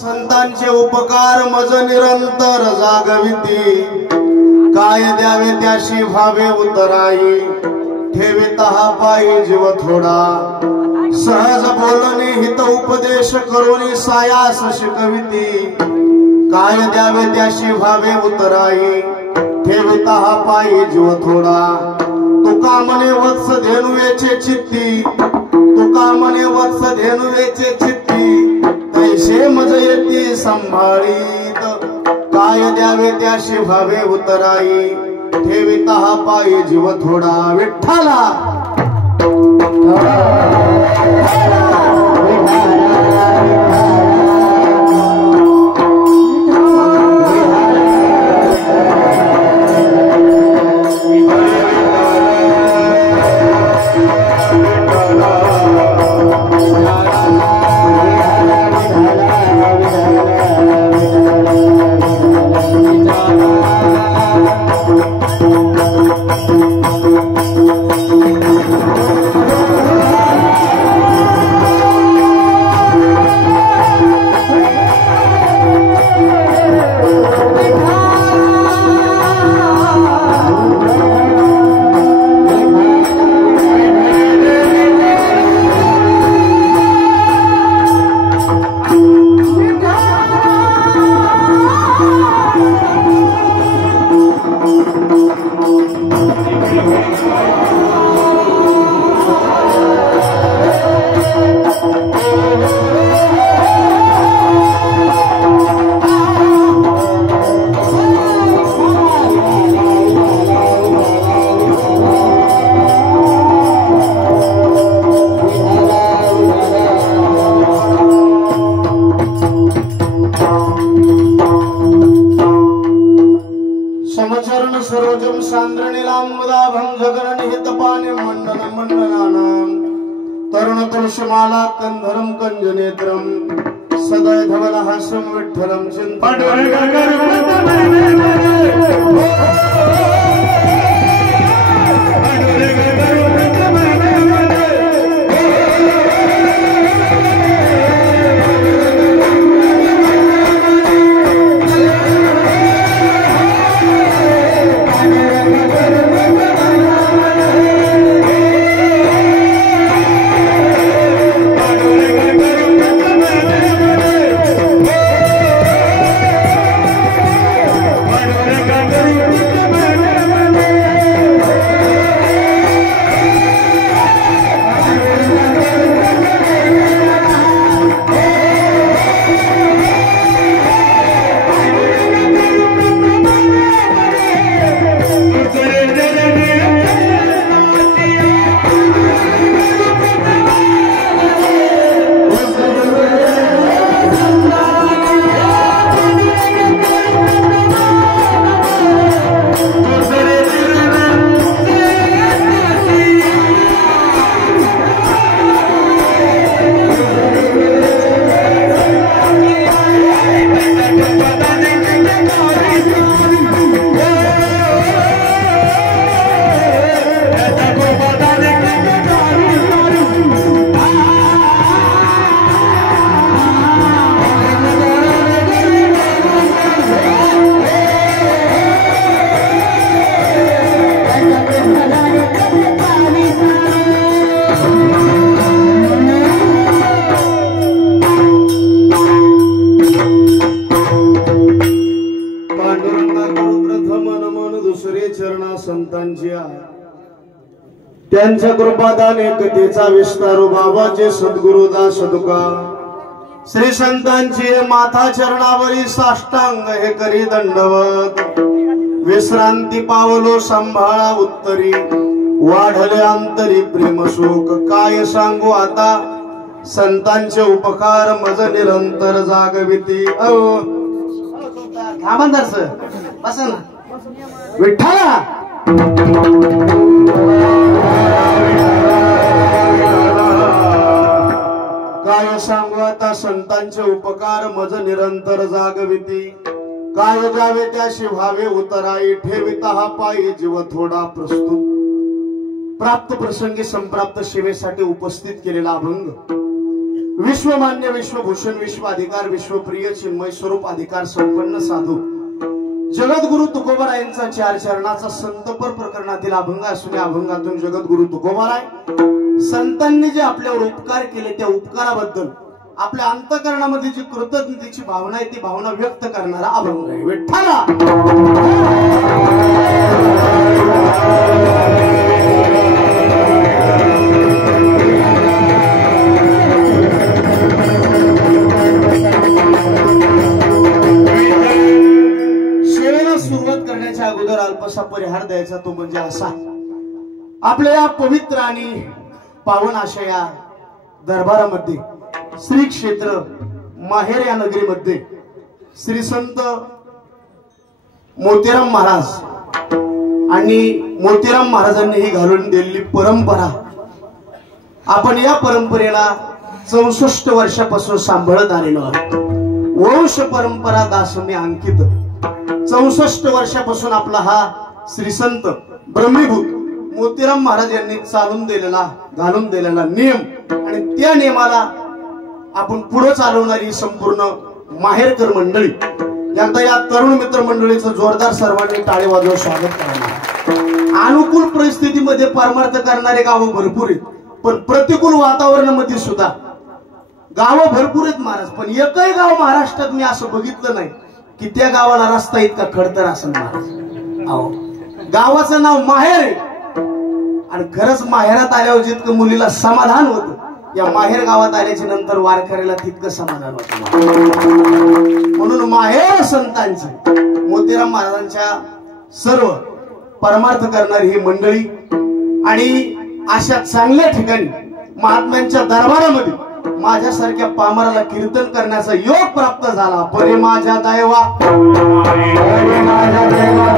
संतांचे उपकार मज निरंतर जागविती, काय द्यावे त्याशी भावे उतराई, ठेविता हा पायी जीव थोडा, सहज बोलणे हित उपदेश करून सायास शिकविती, काय द्यावे त्याशी भावे उतराई, ठेविता हा पायी जीव थोडा, तुका म्हणे वत्स धेनुवेचे चित्ती, तुका म्हणे वत्स धेनुवेचे चित्ती, तैसे मज येती संभाळीत, काय द्यावे त्याशी भावे उतराई, ठेविता हा पायी जीव थोडा. विठ्ठला सरोजम सांद्रणीलांबुदाभं जगन्निहितपानि मंडन मंडनानां तरुण तुलसीमाला कंधरम कंजनेत्रम सदय धवलहास्यं विठ्ठलं त्यांच्या कृपादान एकतेचा विस्तारू बाबाचे सद्गुरुदास सदुका श्री संतांची माथा चरणावरी साष्टांग हे करी दंडवत विश्रांती पावलो संभाळा उत्तरी वाढले अंतरी प्रेम शोक काय सांगू आता संतांचे उपकार मज निरंतर जागविती. थांबा सर बसा ना. विठ्ठला काय सांगू आता संतांचे उपकार मज निरंतर जागविती, काय जावे त्याशी भावे उतराई, ठेविता हा पायी जीव थोडा. प्रस्तुत प्राप्त प्रसंगी संप्राप्त सेवेसाठी उपस्थित केलेला अभंग विश्वमान्य विश्वभूषण विश्वाधिकार विश्वप्रिय चिन्मय स्वरूप अधिकार संपन्न साधू जगद्गुरु तुकोबारायांचा चार चरणाचा संतपर प्रकरणातील अभंग असून या अभंगातून जगद्गुरु तुकोबाराय संतांनी जे आपल्यावर उपकार केले त्या उपकाराबद्दल आपल्या अंतःकरणामध्ये जी कृतज्ञतेची भावना आहे ती भावना व्यक्त करणारा अभंग आहे. विठ्ठला सेवेला सुरुवात करण्याच्या अगोदर अल्पसा परिहार द्यायचा तो म्हणजे असा. आपल्या या पवित्र आणि पावन अशा या दरबारामध्ये श्री क्षेत्र माहेर या नगरीमध्ये श्री संत मोतीराम महाराज आणि मोतीराम महाराजांनी ही घालून दिलेली परंपरा आपण या परंपरेला 64 वर्षापासून सांभाळत आलेलो आहोत. वंश परंपरा दासमी अंकित 64 वर्षापासून आपला हा श्री संत ब्रह्मीभूत मोतीराम महाराज यांनी चालून दिलेला घालून दिलेला नियम आणि त्या नियमाला आपण पुढे चालवणारी संपूर्ण माहेरकर मंडळी यांचा या तरुण मित्र मंडळीचं जोरदार सर्वांनी टाळे वाजवून स्वागत करणार. अनुकूल परिस्थितीमध्ये परमार्थ करणारे गावं भरपूर आहेत पण प्रतिकूल वातावरणामध्ये सुद्धा गावं भरपूर आहेत महाराज. पण एकही गाव महाराष्ट्रात मी असं बघितलं नाही की त्या गावाला रस्ता इतका खडतर असेल महाराज. अहो गावाचं नाव माहेर आहे आणि खरंच माहेरात आल्यावर जितकं मुलीला समाधान होतं या माहेर गावात आल्याच्या नंतर वारकऱ्याला तितकं समाधान होतं. म्हणून माहेर संतांची मोतीराम महाराजांच्या सर्व परमार्थ करणारी ही मंडळी आणि अशा चांगल्या ठिकाणी महात्म्यांच्या दरबारामध्ये माझ्यासारख्या पामराला कीर्तन करण्याचा योग प्राप्त झाला. परे माझ्या दैवा परे माझ्या दैवा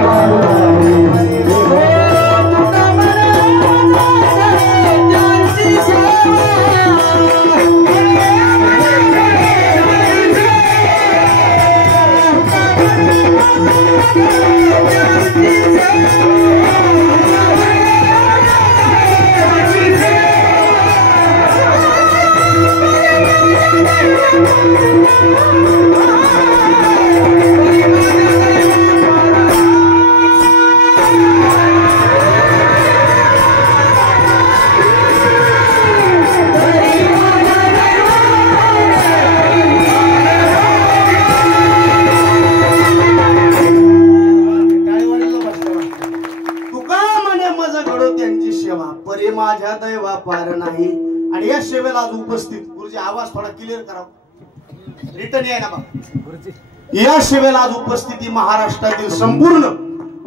माझ्या दैवा पार नाही. आणि या सेवेला आज उपस्थित गुरुजी आवाज थोडा क्लिअर करा रिटर्न आहे ना बा. या सेवेला आज उपस्थिती महाराष्ट्रातील संपूर्ण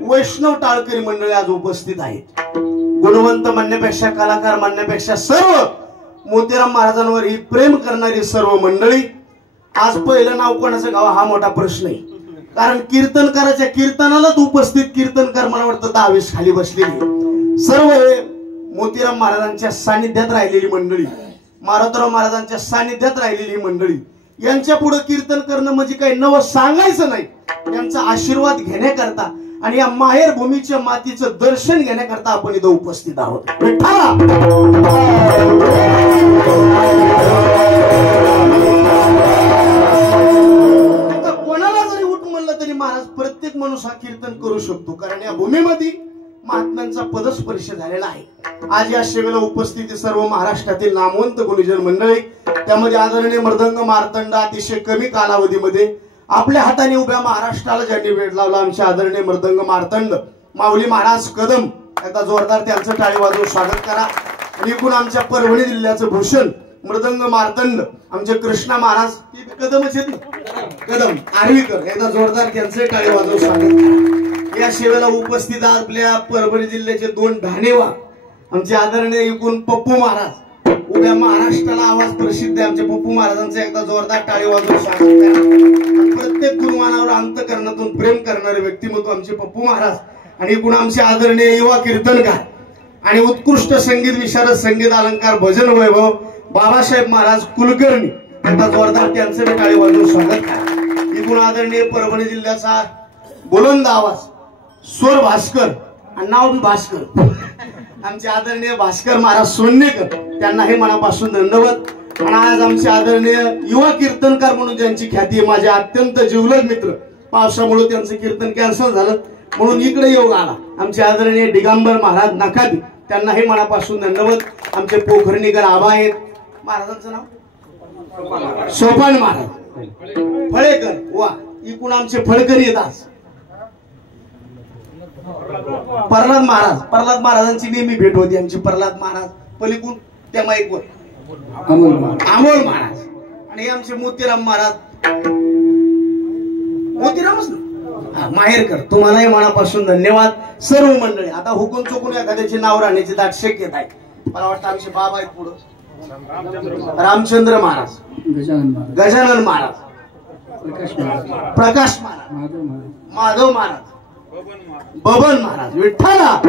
वैष्णव टाळकरी मंडळी आज उपस्थित आहेत. गुणवंत म्हणण्यापेक्षा कलाकार म्हणण्यापेक्षा सर्व मोतीराम महाराजांवर ही प्रेम करणारी सर्व मंडळी. आज पहिलं नाव कोणाचं गाव हा मोठा प्रश्न आहे कारण कीर्तनकाराच्या कीर्तनालाच उपस्थित कीर्तनकार मला वाटतं 10-20 खाली बसलेली सर्व हे मोतीराम महाराजांच्या सानिध्यात राहिलेली मंडळी मारोतराव महाराजांच्या सानिध्यात राहिलेली मंडळी. यांच्या पुढे कीर्तन करणं म्हणजे काही नवं सांगायचं नाही. त्यांचा आशीर्वाद घेण्याकरता आणि या माहेर भूमीच्या मातीचं दर्शन घेण्याकरता आपण इथं उपस्थित आहोत. कोणाला जरी उठ म्हणलं तरी महाराज प्रत्येक माणूस हा कीर्तन करू शकतो कारण या भूमीमध्ये महात्म्यांचा पदस्पर्श झालेला आहे. आज या सेवेला उपस्थित सर्व महाराष्ट्रातील नामवंत गुणीजन मंडळी त्यामध्ये आदरणीय मृदंग मार्तंड अतिशय कमी कालावधीमध्ये आपल्या हाताने उभ्या महाराष्ट्राला ज्यांनी वेळ लावला आमचे आदरणीय मृदंग मार्तंड माऊली महाराज कदम एकदा जोरदार त्यांचं टाळी वाजवून स्वागत करा. आणि एकूण आमच्या परभणी जिल्ह्याचं भूषण मृदंग मार्तंड आमचे कृष्णा महाराज कदमच आहेत ना कदम आर्वीकर एकदा जोरदार त्यांचे टाळी वाजवून स्वागत करा. या सेवेला उपस्थित आपल्या परभणी जिल्ह्याचे 2 ढाणेवा आमचे आदरणीय एकूण पप्पू महाराज उभ्या महाराष्ट्राला आवाज प्रसिद्ध आहे. आमच्या पप्पू महाराजांचं एकदा जोरदार टाळी वाजवून स्वागत करा. प्रत्येक गुरुमानावर अंतःकरणातून प्रेम करणारे व्यक्तिमत्व आमचे पप्पू महाराज आणि एकूण आमचे आदरणीय युवा कीर्तनकार आणि उत्कृष्ट संगीत विशारद संगीत अलंकार भजन वैभव बाबासाहेब महाराज कुलकर्णी एकदा जोरदार त्यांचं टाळी वाजवून स्वागत करा. एकूण आदरणीय परभणी जिल्ह्याचा बुलंद आवाज स्वर भास्कर आणि नाव बी भास्कर आमचे आदरणीय भास्कर महाराज सोन्नेकर त्यांना हे मनापासून धन्यवाद. आणि आज आमचे आदरणीय युवा कीर्तनकार म्हणून ज्यांची ख्याती आहे, माझे अत्यंत जिवलग मित्र, पावसामुळे त्यांचं कीर्तन कॅन्सल झालं म्हणून इकडे योग आला, आमचे आदरणीय दिगंबर महाराज नाकादी, त्यांनाही मनापासून धन्यवाद. आमचे पोखरणीकर आबा आहेत, महाराजांचं नाव सोपान महाराज फळेकर, वा इकडून आमचे फळकरी येत आज. प्रल्हाद महाराजांची नेहमी भेट होती आमची. प्रल्हाद महाराज पलीकडून त्या माईकवर अमोल महाराज आणि आमचे मोतीराम महाराज, मोतीरामच ना माहेरकर, तुम्हालाही मनापासून धन्यवाद. सर्व मंडळी आता हुकून चुकून एखाद्याचे नाव राहण्याची दाट शक्यता आहे. मला वाटतं आमचे बाबा आहेत पुढं, रामचंद्र महाराज, गजानन महाराज, प्रकाश महाराज, माधव महाराज, बबन महाराज, विठ्ठला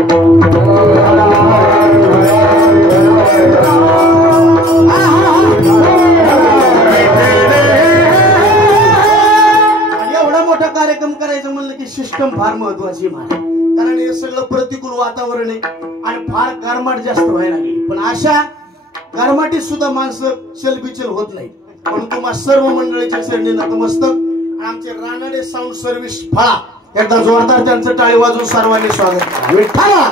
एवढा मोठा कार्यक्रम करायचं म्हणलं की सिस्टम फार महत्वाची महाराज, कारण हे सगळं प्रतिकूल वातावरण आहे आणि फार गारमाट जास्त व्हायला लागली. पण अशा गारमाटीत सुद्धा माणसं चलबिचल होत नाही, म्हणून तुम्हा सर्व मंडळीच्या चरणी नतमस्तक. आणि आमचे रानडे साऊंड सर्व्हिस फळा, एकदा जोरदार त्यांचं टाळी वाजवून सर्वांनी स्वागत करा. विठ्ठला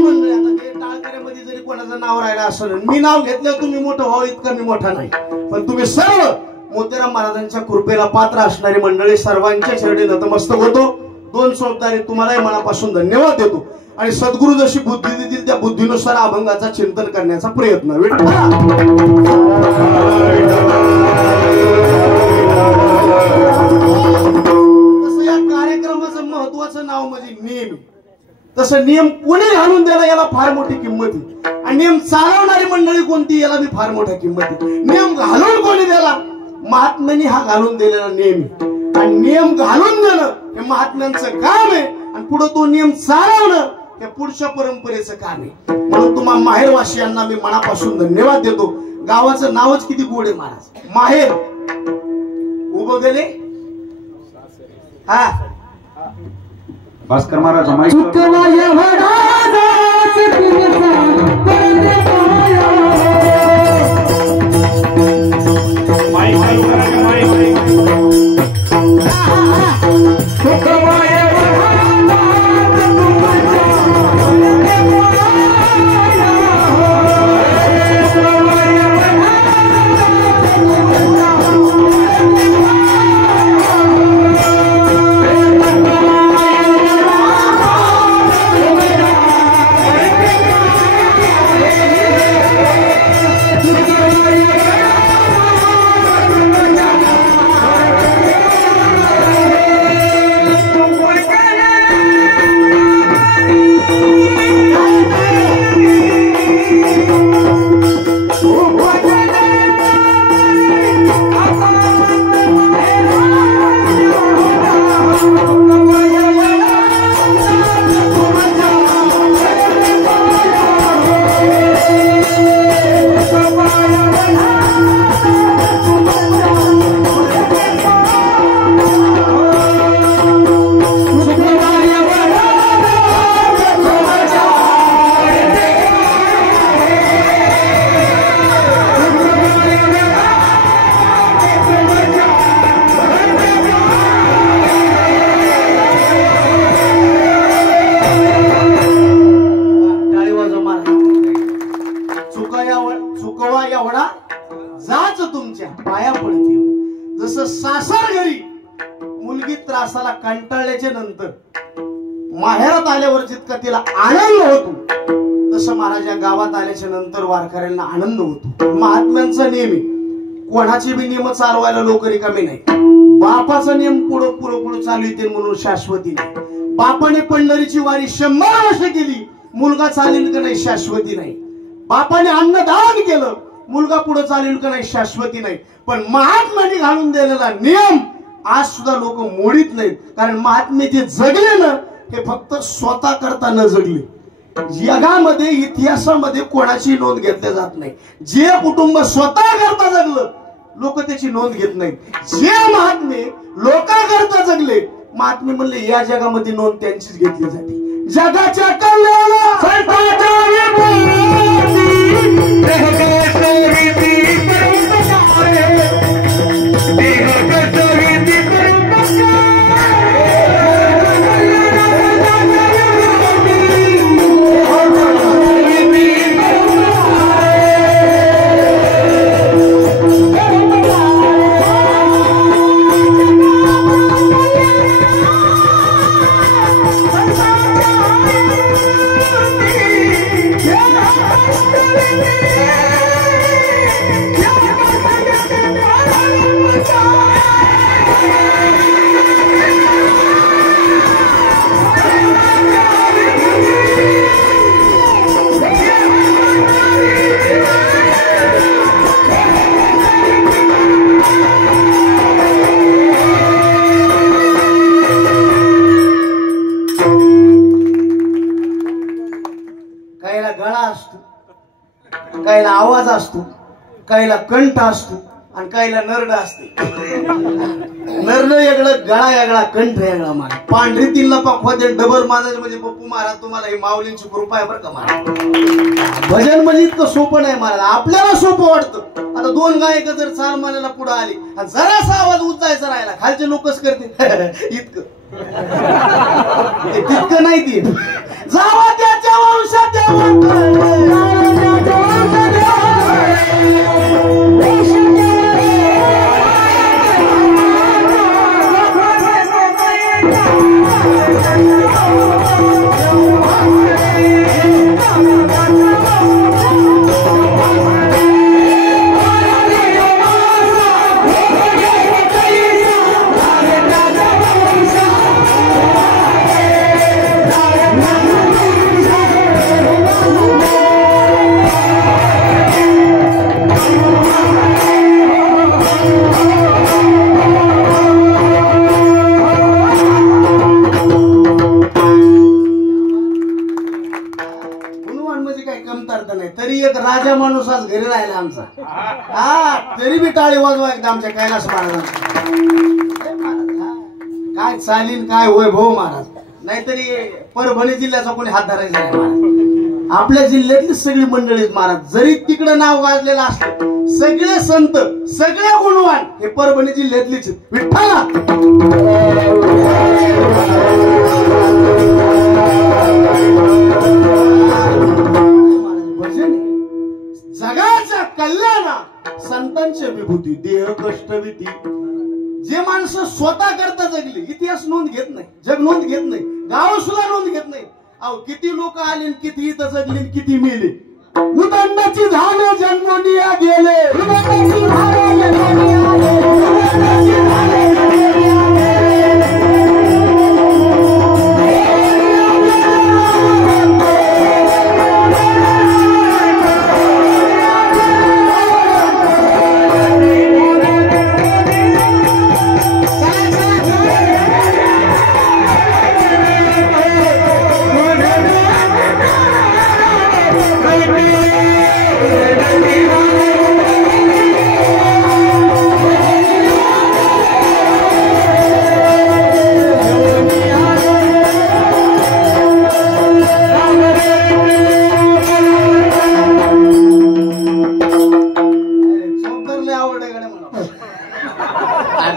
मंडळी, आता हे टाळकऱ्यामध्ये जरी कोणाचं नाव राहिलं असं, मी नाव घेतलं तुम्ही मोठं व्हावं इतकं मी मोठा नाही, पण तुम्ही सर्व मोतीराम महाराजांच्या कृपेला पात्र असणारी मंडळी, सर्वांच्या चरणी नतमस्तक होतो. दोन शब्दांनी तुम्हालाही मनापासून धन्यवाद देतो आणि सद्गुरु जशी बुद्धी देतील त्या बुद्धीनुसार अभंगाचा चिंतन करण्याचा प्रयत्न. तसं या कार्यक्रमाचं महत्वाचं नाव म्हणजे नियम. तसं नियम कोणी घालून दिला याला फार मोठी किंमत आहे, आणि नियम चालवणारी मंडळी कोणती याला मी फार मोठ्या किंमत आहे. नियम घालून कोणी दिला? महात्म्यांनी हा घालून दिलेला नियम, आणि नियम घालून देणं हे महात्म्यांचं काम आहे, आणि पुढे तो नियम चालवणं हे पुढच्या परंपरेचं काम आहे. म्हणून तुम्हा माहेरवासियांना मी मनापासून धन्यवाद देतो. गावाचं नावच किती गोड आहे महाराज, माहेर. उभं गेले हा भास्कर महाराज त्रासाला कंटाळल्याच्या नंतर माहेरात आल्यावर जितका तिला आनंद होतो, तसं महाराज गावात आल्याच्या नंतर वारकऱ्यांना आनंद होतो. महात्म्यांचा नियम कोणाचे बी नियम चालवायला लोक रिकामी नाही. बापाचा नियम पुढं पुढं पुढं चालू येते म्हणून शाश्वती नाही. बापाने पंढरीची वारी 100 वर्ष केली, मुलगा चालेल का नाही शाश्वती नाही. बापाने अन्नदान केलं, मुलगा पुढे चालेल का नाही शाश्वती नाही. पण महात्म्याने घालून दिलेला नियम आज सुद्धा लोक मोडीत नाहीत. कारण महात्मे जे जगले ना, हे फक्त स्वतः करता न जगले. जगामध्ये इतिहासामध्ये कोणाची नोंद घेतली जात नाही. जे कुटुंब स्वतः करता जगलं, लोक त्याची नोंद घेत नाहीत. जे महात्मे लोकांकरता जगले, महात्मे म्हणले या जगामध्ये नोंद त्यांचीच घेतली जाते. जगाच्या कल्याणाला काहीला गळा असतो, काहीला आवाज असतो, काहीला कंठ असतो आणि काहीला नरड असते. नरड वेगळं, गळा वेगळा, कंठ वेगळा. मला पांढरी तिल्ला पाखवादे डबल मानायचं म्हणजे पप्पू महाराज तुम्हाला ही माऊलींची कृपा आहे बरं का महाराज. भजन म्हणजे इतकं सोपं नाही महाराज, आपल्याला सोपं वाटतं. आता दोन गायक जर चाल मानायला पुढे आली आणि जरासा आवाज उंचायचा राहिला, खालचे लोक कसं करते इतकं तितकं नाही ती जावा त्याच्या वंशात तरी एक राजा माणूस आज घरी राहिला आमचा. हा तरी बी टाळी वाजवा एकदा आमच्या कैलास महाराजांचा. काय चालीन काय वैभव महाराज. नाहीतरी परभणी जिल्ह्याचा कोणी हात धरायचा नाही महाराज. आपल्या जिल्ह्यातली सगळी मंडळी महाराज जरी तिकडं नाव गाजलेलं असतं, सगळे संत सगळे गुणवान हे परभणी जिल्ह्यातलीच. विठ्ठला जगाच्या कल्याणा संतांच्या विभूती देह कष्टविधी. जे माणसं स्वतः करता जगली इतिहास नोंद घेत नाही, जग नोंद घेत नाही, गाव सुद्धा नोंद घेत नाही. अहो किती लोक आले, किती इथं जगली, किती मेले. उदंडाची झाले जन्मोनिया गेले,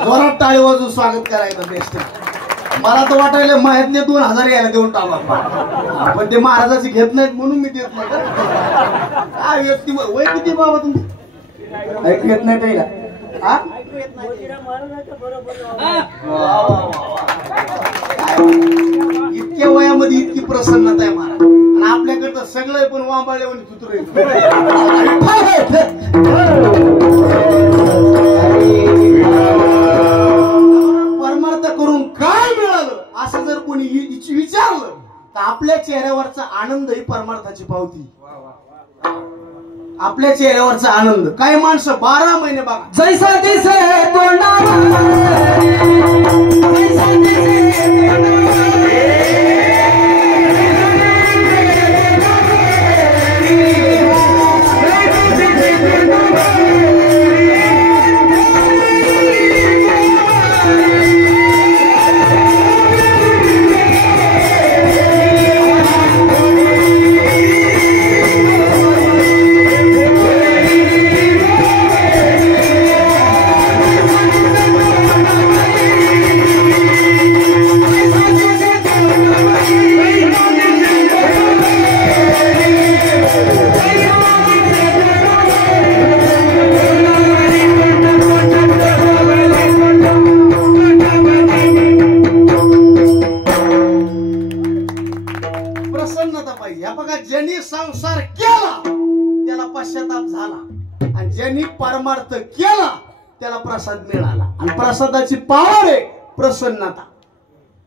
जोरात टाळी वाजून स्वागत करायचं बेस्ट. मला तर वाटायला माहितले 2000 यायला देऊन टाका, पण ते महाराजाची घेत नाहीत म्हणून मी देत नाही. काय व्यक्ती वय किती बाबा तुम्ही ऐकू येत नाही काही का? इतक्या वयामध्ये इतकी प्रसन्नता आहे महाराज. आणि आपल्याकडं सगळं पण वांबाळे तुतुरे परमार्थ करून काय मिळालं असं जर कोणी विचारलं तर आपल्या चेहऱ्यावरचा आनंद ही परमार्थाची पावती. आपल्या चेहऱ्यावरचा आनंद. काय माणसं 12 महिने बघा जैसा दिसे पश्चाताप झाला आणि ज्यांनी परमार्थ केला त्याला प्रसाद मिळाला. आणि प्रसादाची पावर आहे प्रसन्नता.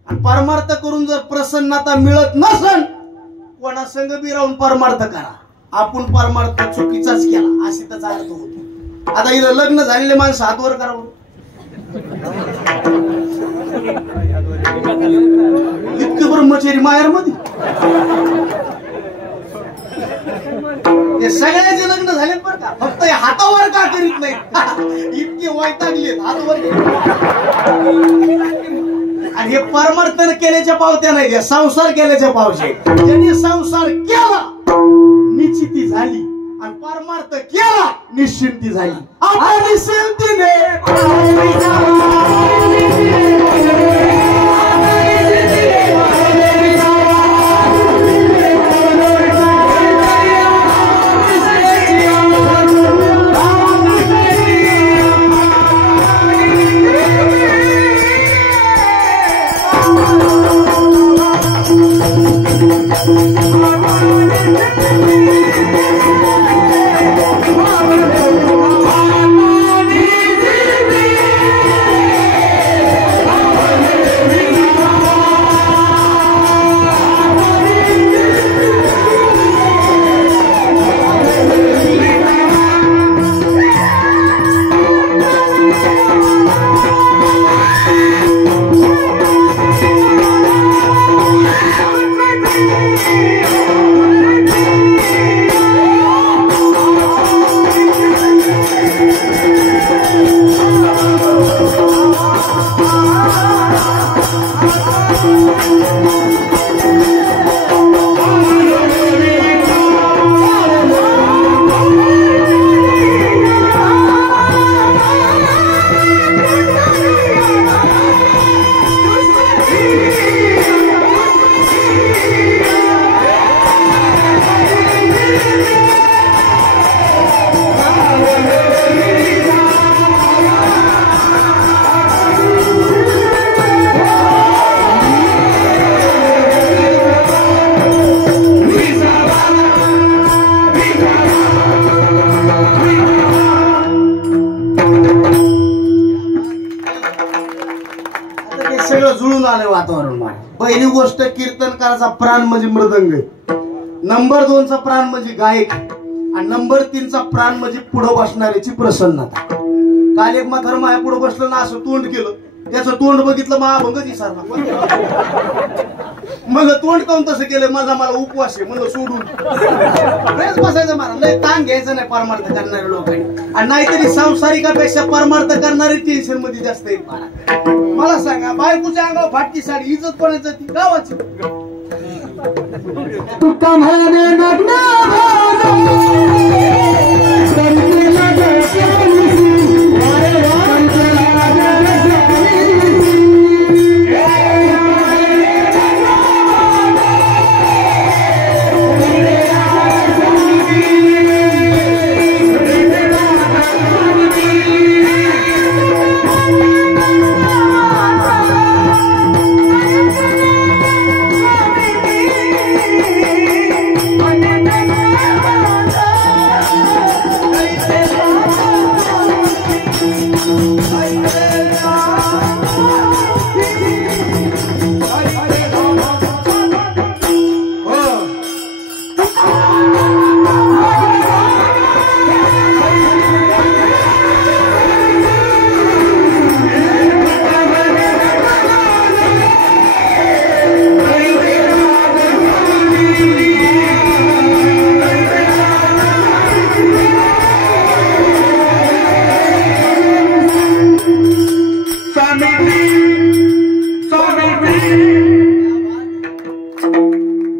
आणि परमार्थ करून जर प्रसन्नता मिळत नसेल कोणा संग बी राहून परमार्थ करा, आपण परमार्थ चुकीचाच केला अशी त्याचा अर्थ होतो. आता इथं लग्न झालेले माणसं हातवर करावं, इतके ब्रह्मचारी माहेर मध्ये सगळ्याचे लग्न झालेत बरं का, फक्त हातावर का करीत नाही इतके वैतागलेत हातावर. आणि हे परमार्थ केल्याच्या पावत्या नाही, संसार केल्याच्या पावशे. ज्यांनी संसार केला निश्चिती झाली आणि परमार्थ केला निश्चिंती झाली. आता निश्चिंतीने वातावरण. पहिली गोष्ट कीर्तनकाराचा प्राण म्हणजे मृदंग, नंबर 2 चा प्राण म्हणजे गायक आणि नंबर 3 चा प्राण म्हणजे पुढे बसणाऱ्याची प्रसन्नता. काल एक म्हातार माया पुढे बसलं ना असं तोंड केलं, त्याचं तोंड बघितलं महाभंग दिसारला. म्हणलं तोंड काऊन तसं केलं, मला उपवास आहे म्हणलं सोडून बसायचं. मला लय ताण घ्यायचं नाही परमार्थ करणाऱ्या लोकांनी. आणि नाहीतरी सांसारिकापेक्षा परमार्थ करणारी टेन्शन मध्ये जास्त आहेत. मला सांगा, बायकोच्या अंगावर फाटकी साडी इज्जत कोणाची ती गावाची.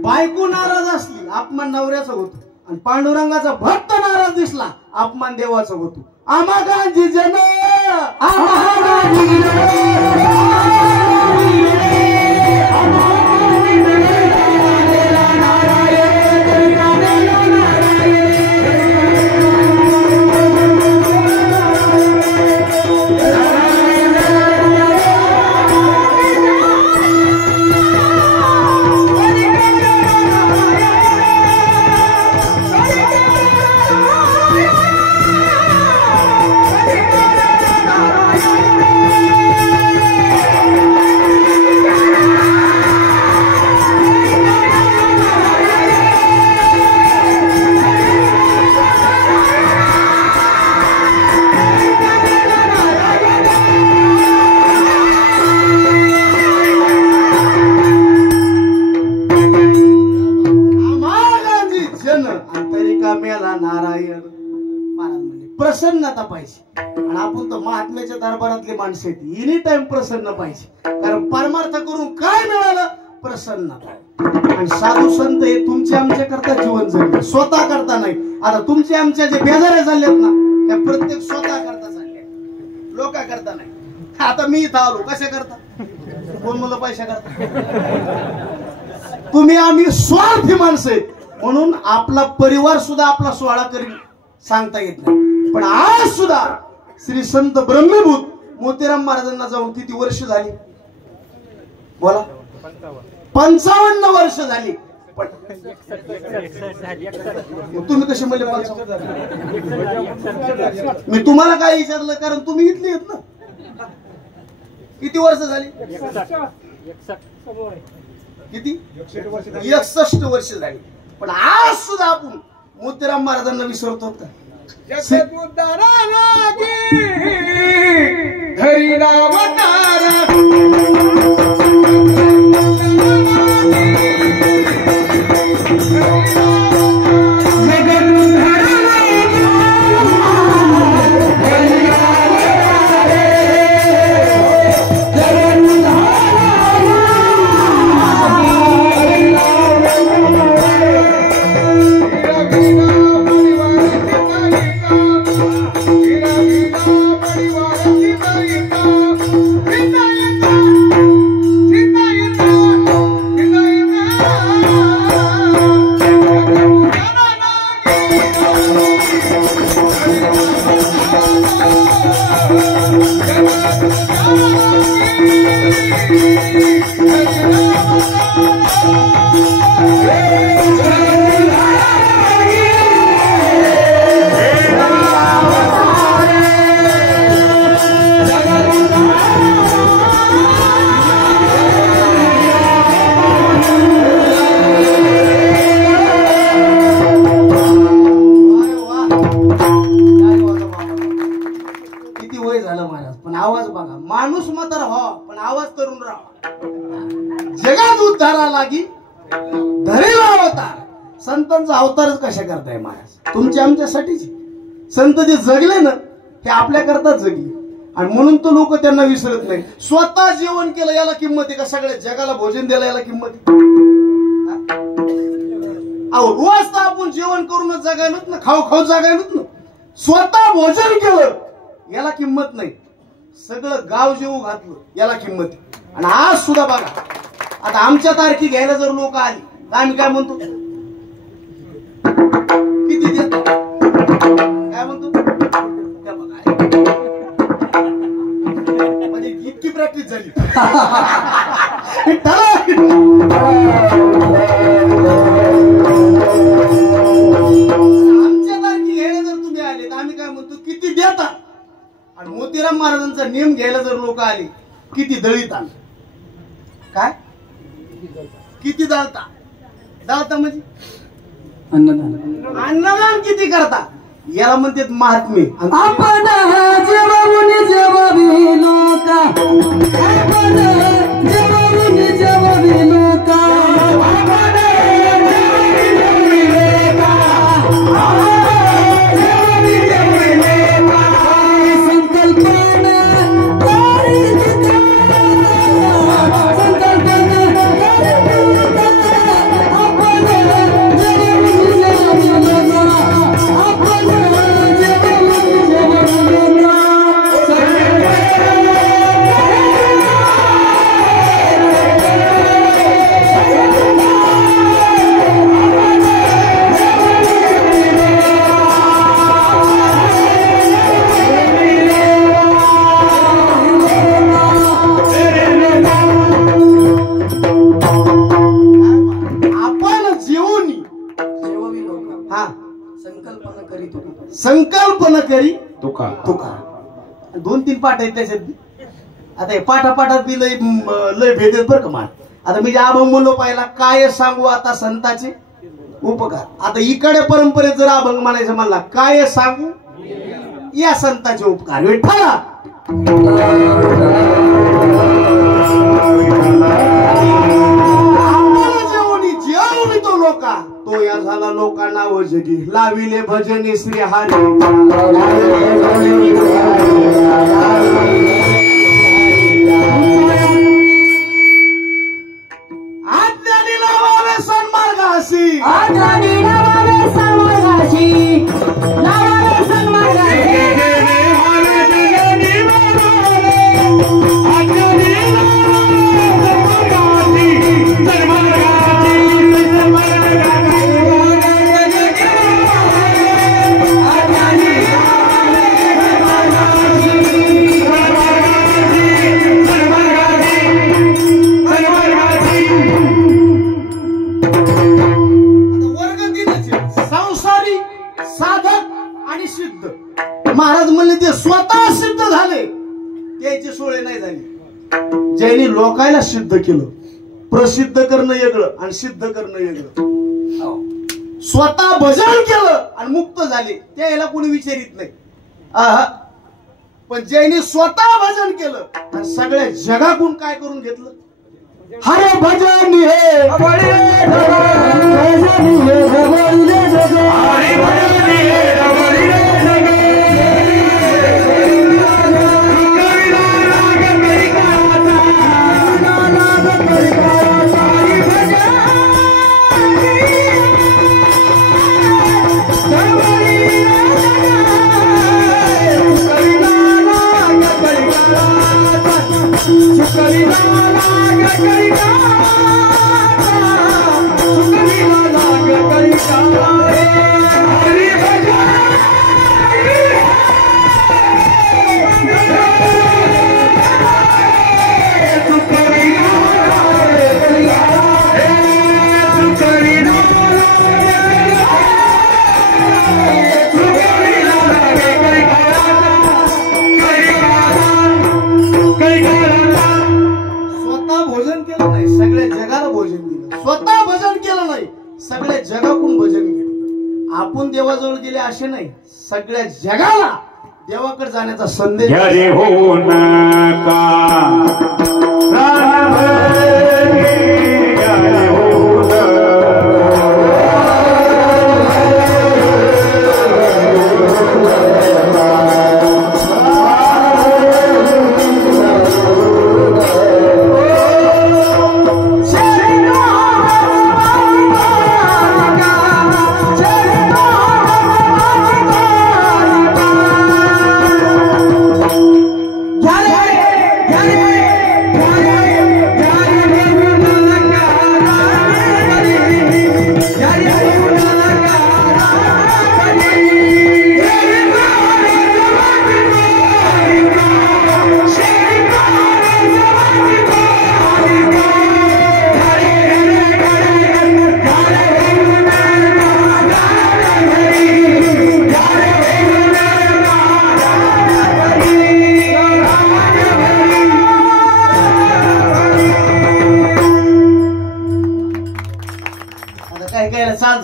बायको नाराज असली अपमान नवऱ्याचा होतो आणि पांडुरंगाचा भक्त नाराज दिसला अपमान देवाचा होतो. आम्हा गांधी जन नारायण महाराज म्हणजे प्रसन्नता पाहिजे. आणि आपण तर महात्म्याच्या दरबारातले माणसं आहेत, एनी टाइम प्रसन्न पाहिजे. कारण परमार्थ करून काय मिळालं? प्रसन्नता. आणि साधू संत हे तुमच्या आमच्या करता जीवन जगले, स्वतः करता नाही. आता तुमच्या आमच्या जे बेजाऱ्या झाल्यात ना, त्या प्रत्येक स्वतः करता चालल्या, लोका करता नाही. आता मी इथं आलो कशा करता? कोण मुलं पैसा करता? तुम्ही आम्ही स्वार्थी माणसं आहेत, म्हणून आपला परिवार सुद्धा आपला सोहळा करील सांगता येत नाही. पण आज सुद्धा श्री संत ब्रह्मभूत मोतीराम महाराजांना जाऊन किती वर्ष झाली? बोला. 55 वर्ष झाली. पण तुम्ही कसे म्हणले? मी तुम्हाला काय विचारलं? कारण तुम्ही इथले आहेत ना. किती वर्ष झाली? किती? 61 वर्ष झाली. पण आज सुद्धा आपण मोतीराम महाराजांना विसरतो का? आवाज बघा. माणूस म्हातार हो पण आवाज तरुण राहा. जगात उद्धारा लागी धरेला अवतार. संतांचा अवतारच कशा करताय महाराज? तुमच्या आमच्यासाठीच. संत जे जगले ना ते आपल्या करताच जगले. आणि म्हणून तो लोक त्यांना विसरत नाही. स्वतः जेवण केलं याला किंमत आहे का? सगळ्या जगाला भोजन द्यायला याला किंमत आहे? अहो रोज तर आपण जेवण करूनच जगायलोत ना, खाऊ खाऊ जगायलोत ना. स्वतः भोजन केलं याला किंमत नाही. सगळं गाव जेवू घातलं याला किंमत आहे. आणि आज सुद्धा बघा, आता आमच्या तारखी घ्यायला जर लोक आली तर आम्ही काय म्हणतो? किती देत काय म्हणतो? म्हणजे इतकी प्रॅक्टिस झाली. आमच्या तारखी घ्यायला जर तुम्ही आले तर आम्ही काय म्हणतो? किती देता? आणि मोतीराम महाराजांचा नेम घ्यायला जर लोक आले, किती दळीता? काय किती दळता? दळता म्हणजे अन्नदान किती करता याला म्हणतात महात्मे. आपण जेवून जेवावी लोका, आपण जेवून जेवावी लोका, आपण जेवून लोका, संकल्पना करी तुका. तुका. 2-3 पाठ आहेत त्याच्यात. आता हे पाठापाठात बी लय भेद आहेत बरं का मान. आता मी अभंग म्हणलो पाहिला, काय सांगू आता संताचे उपकार. आता इकडे परंपरेत जर अभंग म्हणायचं म्हणला, काय सांगू या संताचे उपकार. विठ्ठला आम्हाला जेवणी तो लोका तो या झाला लोकांना वजगी लाविले भजनी श्री हरी आज्ञानी लावावे सन्मार्गाशी आज्ञानी लावावे सन्मार्गाशी लावावे सन्मार्गाशी महाराज म्हणले ते स्वतः सिद्ध झाले त्याची सोय नाही झाली ज्यांनी लोकायला सिद्ध केलं प्रसिद्ध करणं वेगळं आणि सिद्ध करणं वेगळं स्वतः भजन केलं आणि मुक्त झाले त्याला कोणी विचारित नाही पण ज्यांनी स्वतः भजन केलं आणि सगळ्या जगाकडून काय करून घेतलं हरे भजन हे स्वतः भजन केलं नाही सगळ्या जगाकडून भजन केलं आपण देवाजवळ गेले असे नाही सगळ्या जगाला देवाकडे जाण्याचा संदेश हो नका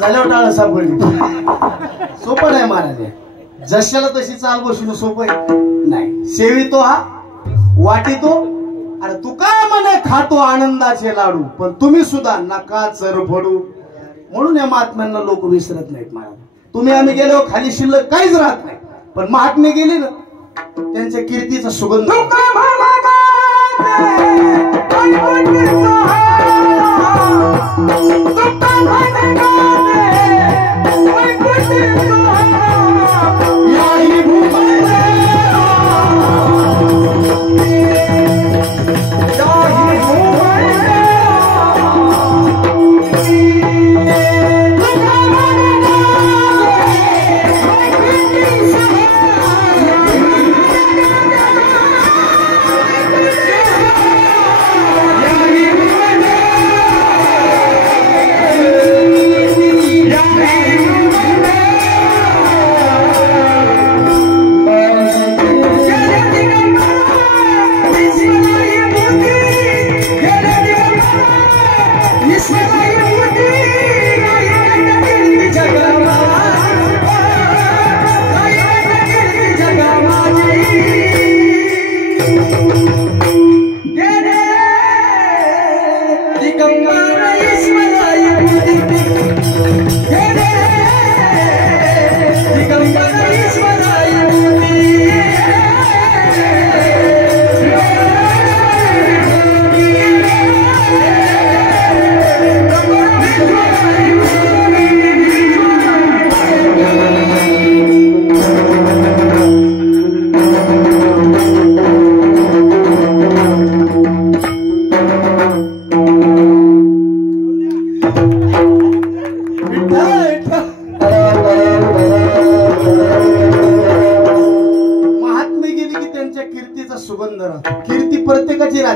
झाल्यावर टाळा सापडली सोपं नाही महाराज जशाला तशी चाल बसून सोपं नाही सेवितो हा वाटितो अरे तू काय म्हणे खातो आनंदाचे लाडू पण तुम्ही सुद्धा नका चरफडू म्हणून या महात्म्यांना लोक विसरत नाहीत महाराज तुम्ही आम्ही गेलो खाली शिल्लक काहीच राहत नाही पण महात्मे गेले ना त्यांच्या कीर्तीचा सुगंध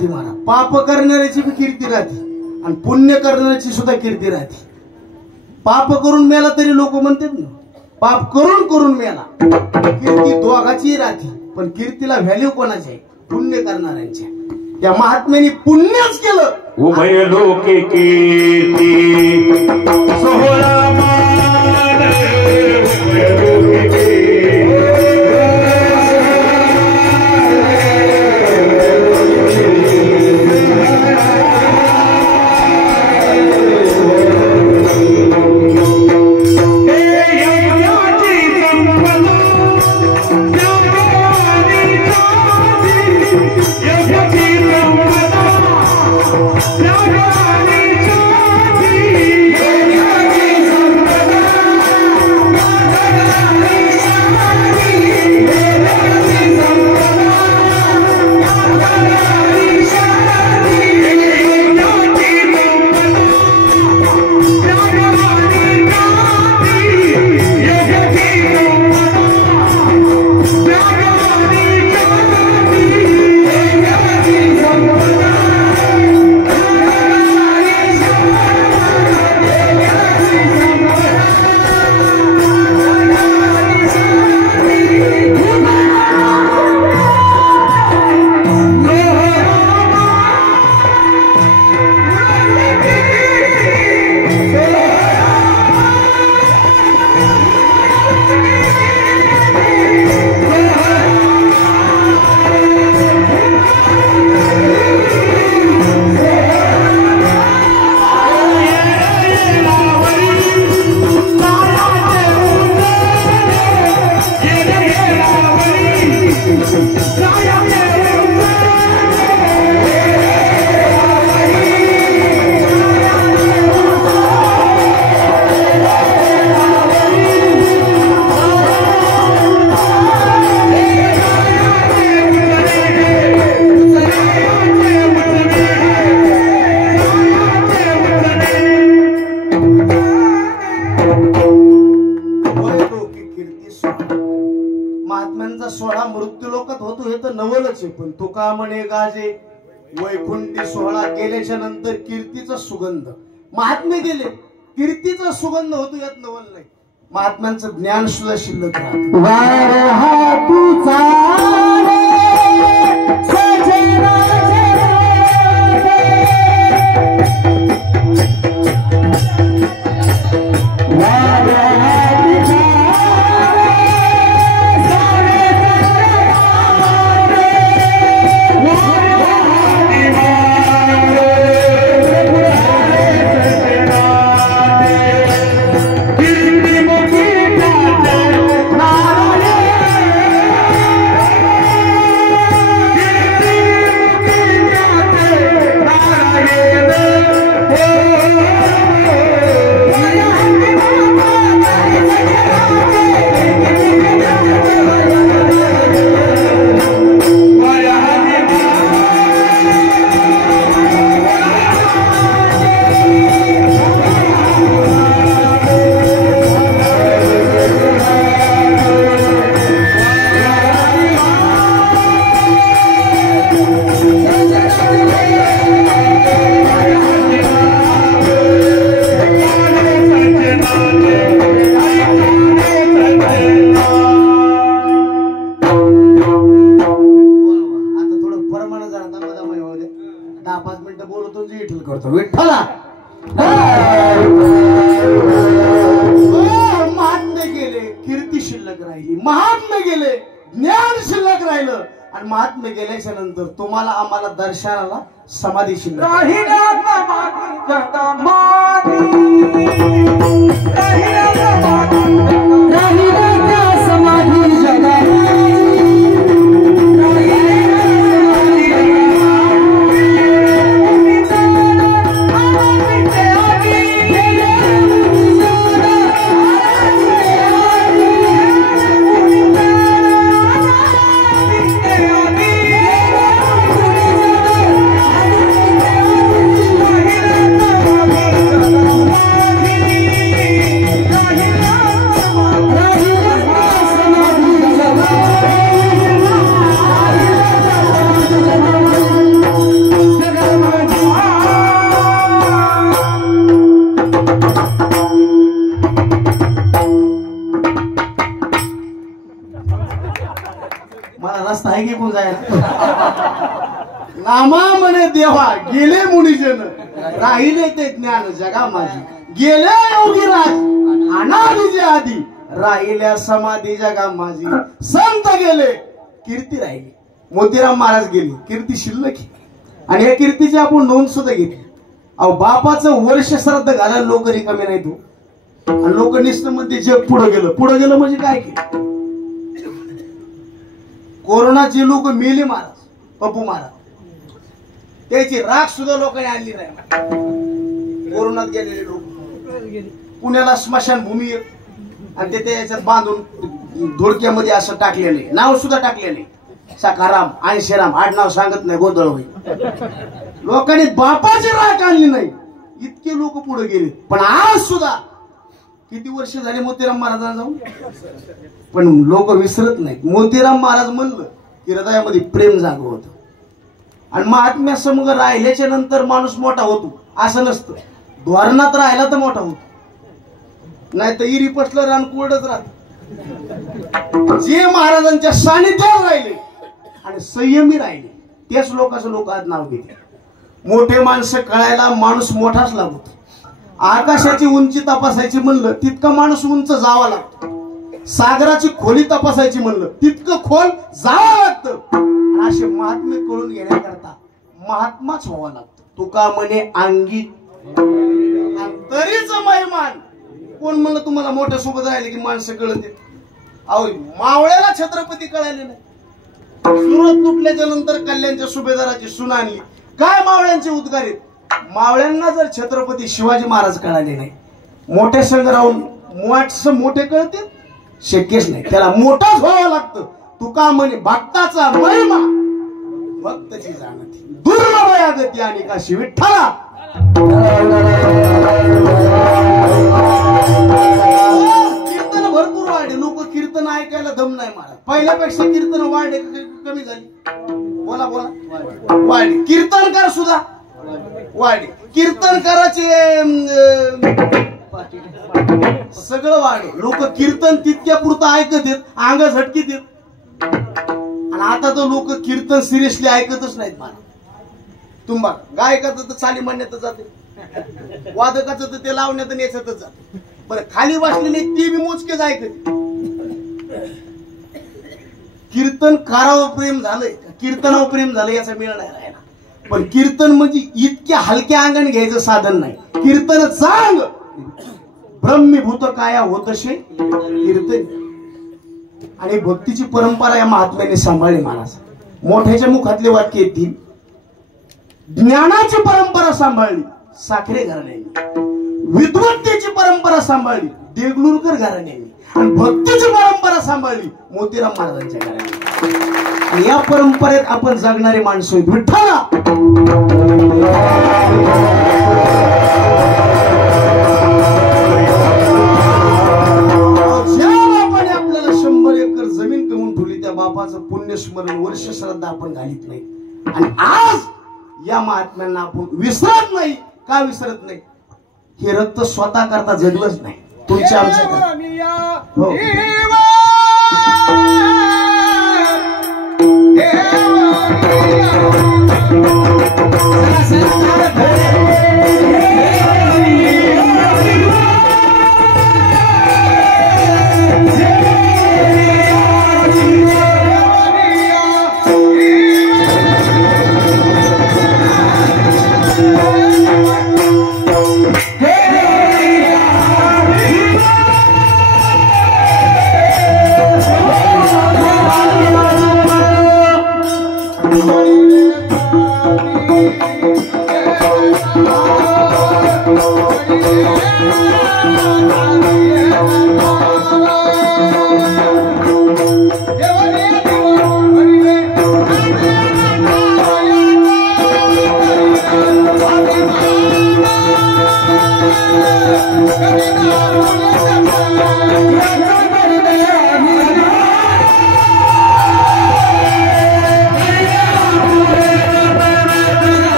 राहते मला. पाप करणाऱ्याची बी कीर्ती राहते आणि पुण्य करणाऱ्याची सुद्धा कीर्ती राहते. पाप करून मेला तरी लोक म्हणतात ना, पाप करून करून मेला. कीर्ती दोघाची राहते, पण कीर्तीला व्हॅल्यू कोणाची आहे? पुण्य करणाऱ्यांच्या. या महात्म्याने पुण्यच केलं. उभय लोके कीर्ती सोहळा मान, उभय लोके सोहळा मृत्यू लोकात होतो हे तर नवलच आहे. पण तुका म्हणे गाजे वैकुंठी सोहळा केल्याच्या नंतर कीर्तीचा सुगंध. महात्मे गेले, कीर्तीचा सुगंध होतो, यात नवल नाही. महात्म्यांचं ज्ञान सुद्धा शिल्लक राहतं. महात्मे गेले, कीर्ती शिल्लक राहिली. महात्मे गेले, ज्ञान शिल्लक राहिलं. आणि महात्मे गेल्याच्या नंतर तुम्हाला आम्हाला दर्शनाला समाधी शिल्लक मला रस्ता आहे की कोण जायला नामा म्हणे देवा गेले मुनीजन राहिले ते ज्ञान जगा माझी गेले योगी राज अनादीचे आधी राहिल्या समाधी जगा माझी संत गेले कीर्ती राहिली मोतीराम महाराज गेले कीर्ती शिल्लक आणि या कीर्तीची आपण नोंद सुद्धा घेतली अहो बापाचं वर्ष श्राद्ध घालायला लोक रिकामे नाही तू आणि लोक निसतं म्हणते जग पुढे गेलं म्हणजे काय केलं कोरोनाचे लोक मेले महाराज पप्पू महाराज त्याची राख सुद्धा लोकांनी आणली नाही कोरोनात गेलेले लोक पुण्याला स्मशानभूमी आणि ते याच्यात बांधून धोडक्यामध्ये असं टाकलेले नाव सुद्धा टाकलेले सखाराम ऐंशीराम आडनाव सांगत नाही गोंधळ होईल लोकांनी बापाची राख आणली नाही इतके लोक पुढे गेले पण आज सुद्धा किती वर्ष झाले मोतीराम महाराजांना जाऊन पण लोक विसरत नाहीत मोतीराम महाराज म्हणलं की हृदयामध्ये प्रेम जाग होत आणि महात्म्यासमोर राहिल्याच्या नंतर माणूस मोठा होतो असं नसतं धोरणात राहिला तर मोठा होतो नाही तर इरी पसलं रान कोरडच राहत जे महाराजांच्या सानिध्यात राहिले आणि संयमी राहिले तेच लोकांचं लोक आज नाव घेते मोठे माणसं कळायला माणूस मोठाच लागतो आकाशाची उंची तपासायची म्हणलं तितका माणूस उंच जावा लागतो सागराची खोली तपासायची म्हणलं तितकं खोल जावं लागतं आणि असे महात्मे कळून घेण्याकरता महात्माच व्हावा लागतो तुका म्हणे अंगी तरीच महिमान कोण म्हणलं तुम्हाला मोठ्या सोबत राहिले की माणसं कळते अहो मावळ्याला छत्रपती कळाले नाही सुरत तुटल्याच्या नंतर कल्याणच्या सुभेदाराची सून आणली काय मावळ्यांचे उद्गार आहेत मावळ्यांना जर छत्रपती शिवाजी महाराज कळाले नाही मोठ्या संघ राहून मुवाटस मोठे कळते शक्यच नाही त्याला मोठाच व्हावं लागतं तुका म्हणे भक्ताचा महिमा भक्तची जाणती दुर्लभ या गती आणि काशी विठ्ठला कीर्तन भरपूर वाढले लोक कीर्तन ऐकायला दम नाही मारत पहिल्यापेक्षा कीर्तन वाढले कमी झाली बोला वाढले कीर्तनकार सुद्धा वाढले कीर्तनकाराचे सगळं वाढ लोक कीर्तन तितक्या पुरतं ऐकत येत अंग झटकीत येत आणि आता तर लोक कीर्तन सिरियसली ऐकतच नाहीत मला तुम्हा गायकाचं तर चाली म्हणण्यातच जाते वादकाचं तर ते लावण्यात नेच्यातच जाते बरं खाली बसलेले ती बी मोजकेच ऐकत कीर्तन कारावर प्रेम झालंय कीर्तनावर प्रेम झालं याचा मेळ नाही राहिला पण कीर्तन म्हणजे इतक्या हलक्या अंगाने घ्यायचं साधन नाही कीर्तन चांग ब्रह्मीभूत काया होतशे कीर्तन आणि भक्तीची परंपरा या महात्म्याने सांभाळली महाराज मोठ्याच्या मुखातले वाक्य येतील ज्ञानाची परंपरा सांभाळली साखरे घराण्यांनी विद्वत्तेची परंपरा सांभाळली देगलूरकर घराण्यांनी आणि भक्तीची परंपरा सांभाळली मोतीराम महाराजांच्या घराण्यांनी या परंपरेत आपण जगणारे माणसं आहेत विठ्ठला जमीन कमवून ठेवली त्या बापाचं पुण्य स्मरण वर्ष श्रद्धा आपण घालीत नाही आणि आज या महात्म्यांना आपण विसरत नाही का विसरत नाही हे रक्त स्वतः करता जगलंच नाही तुमच्या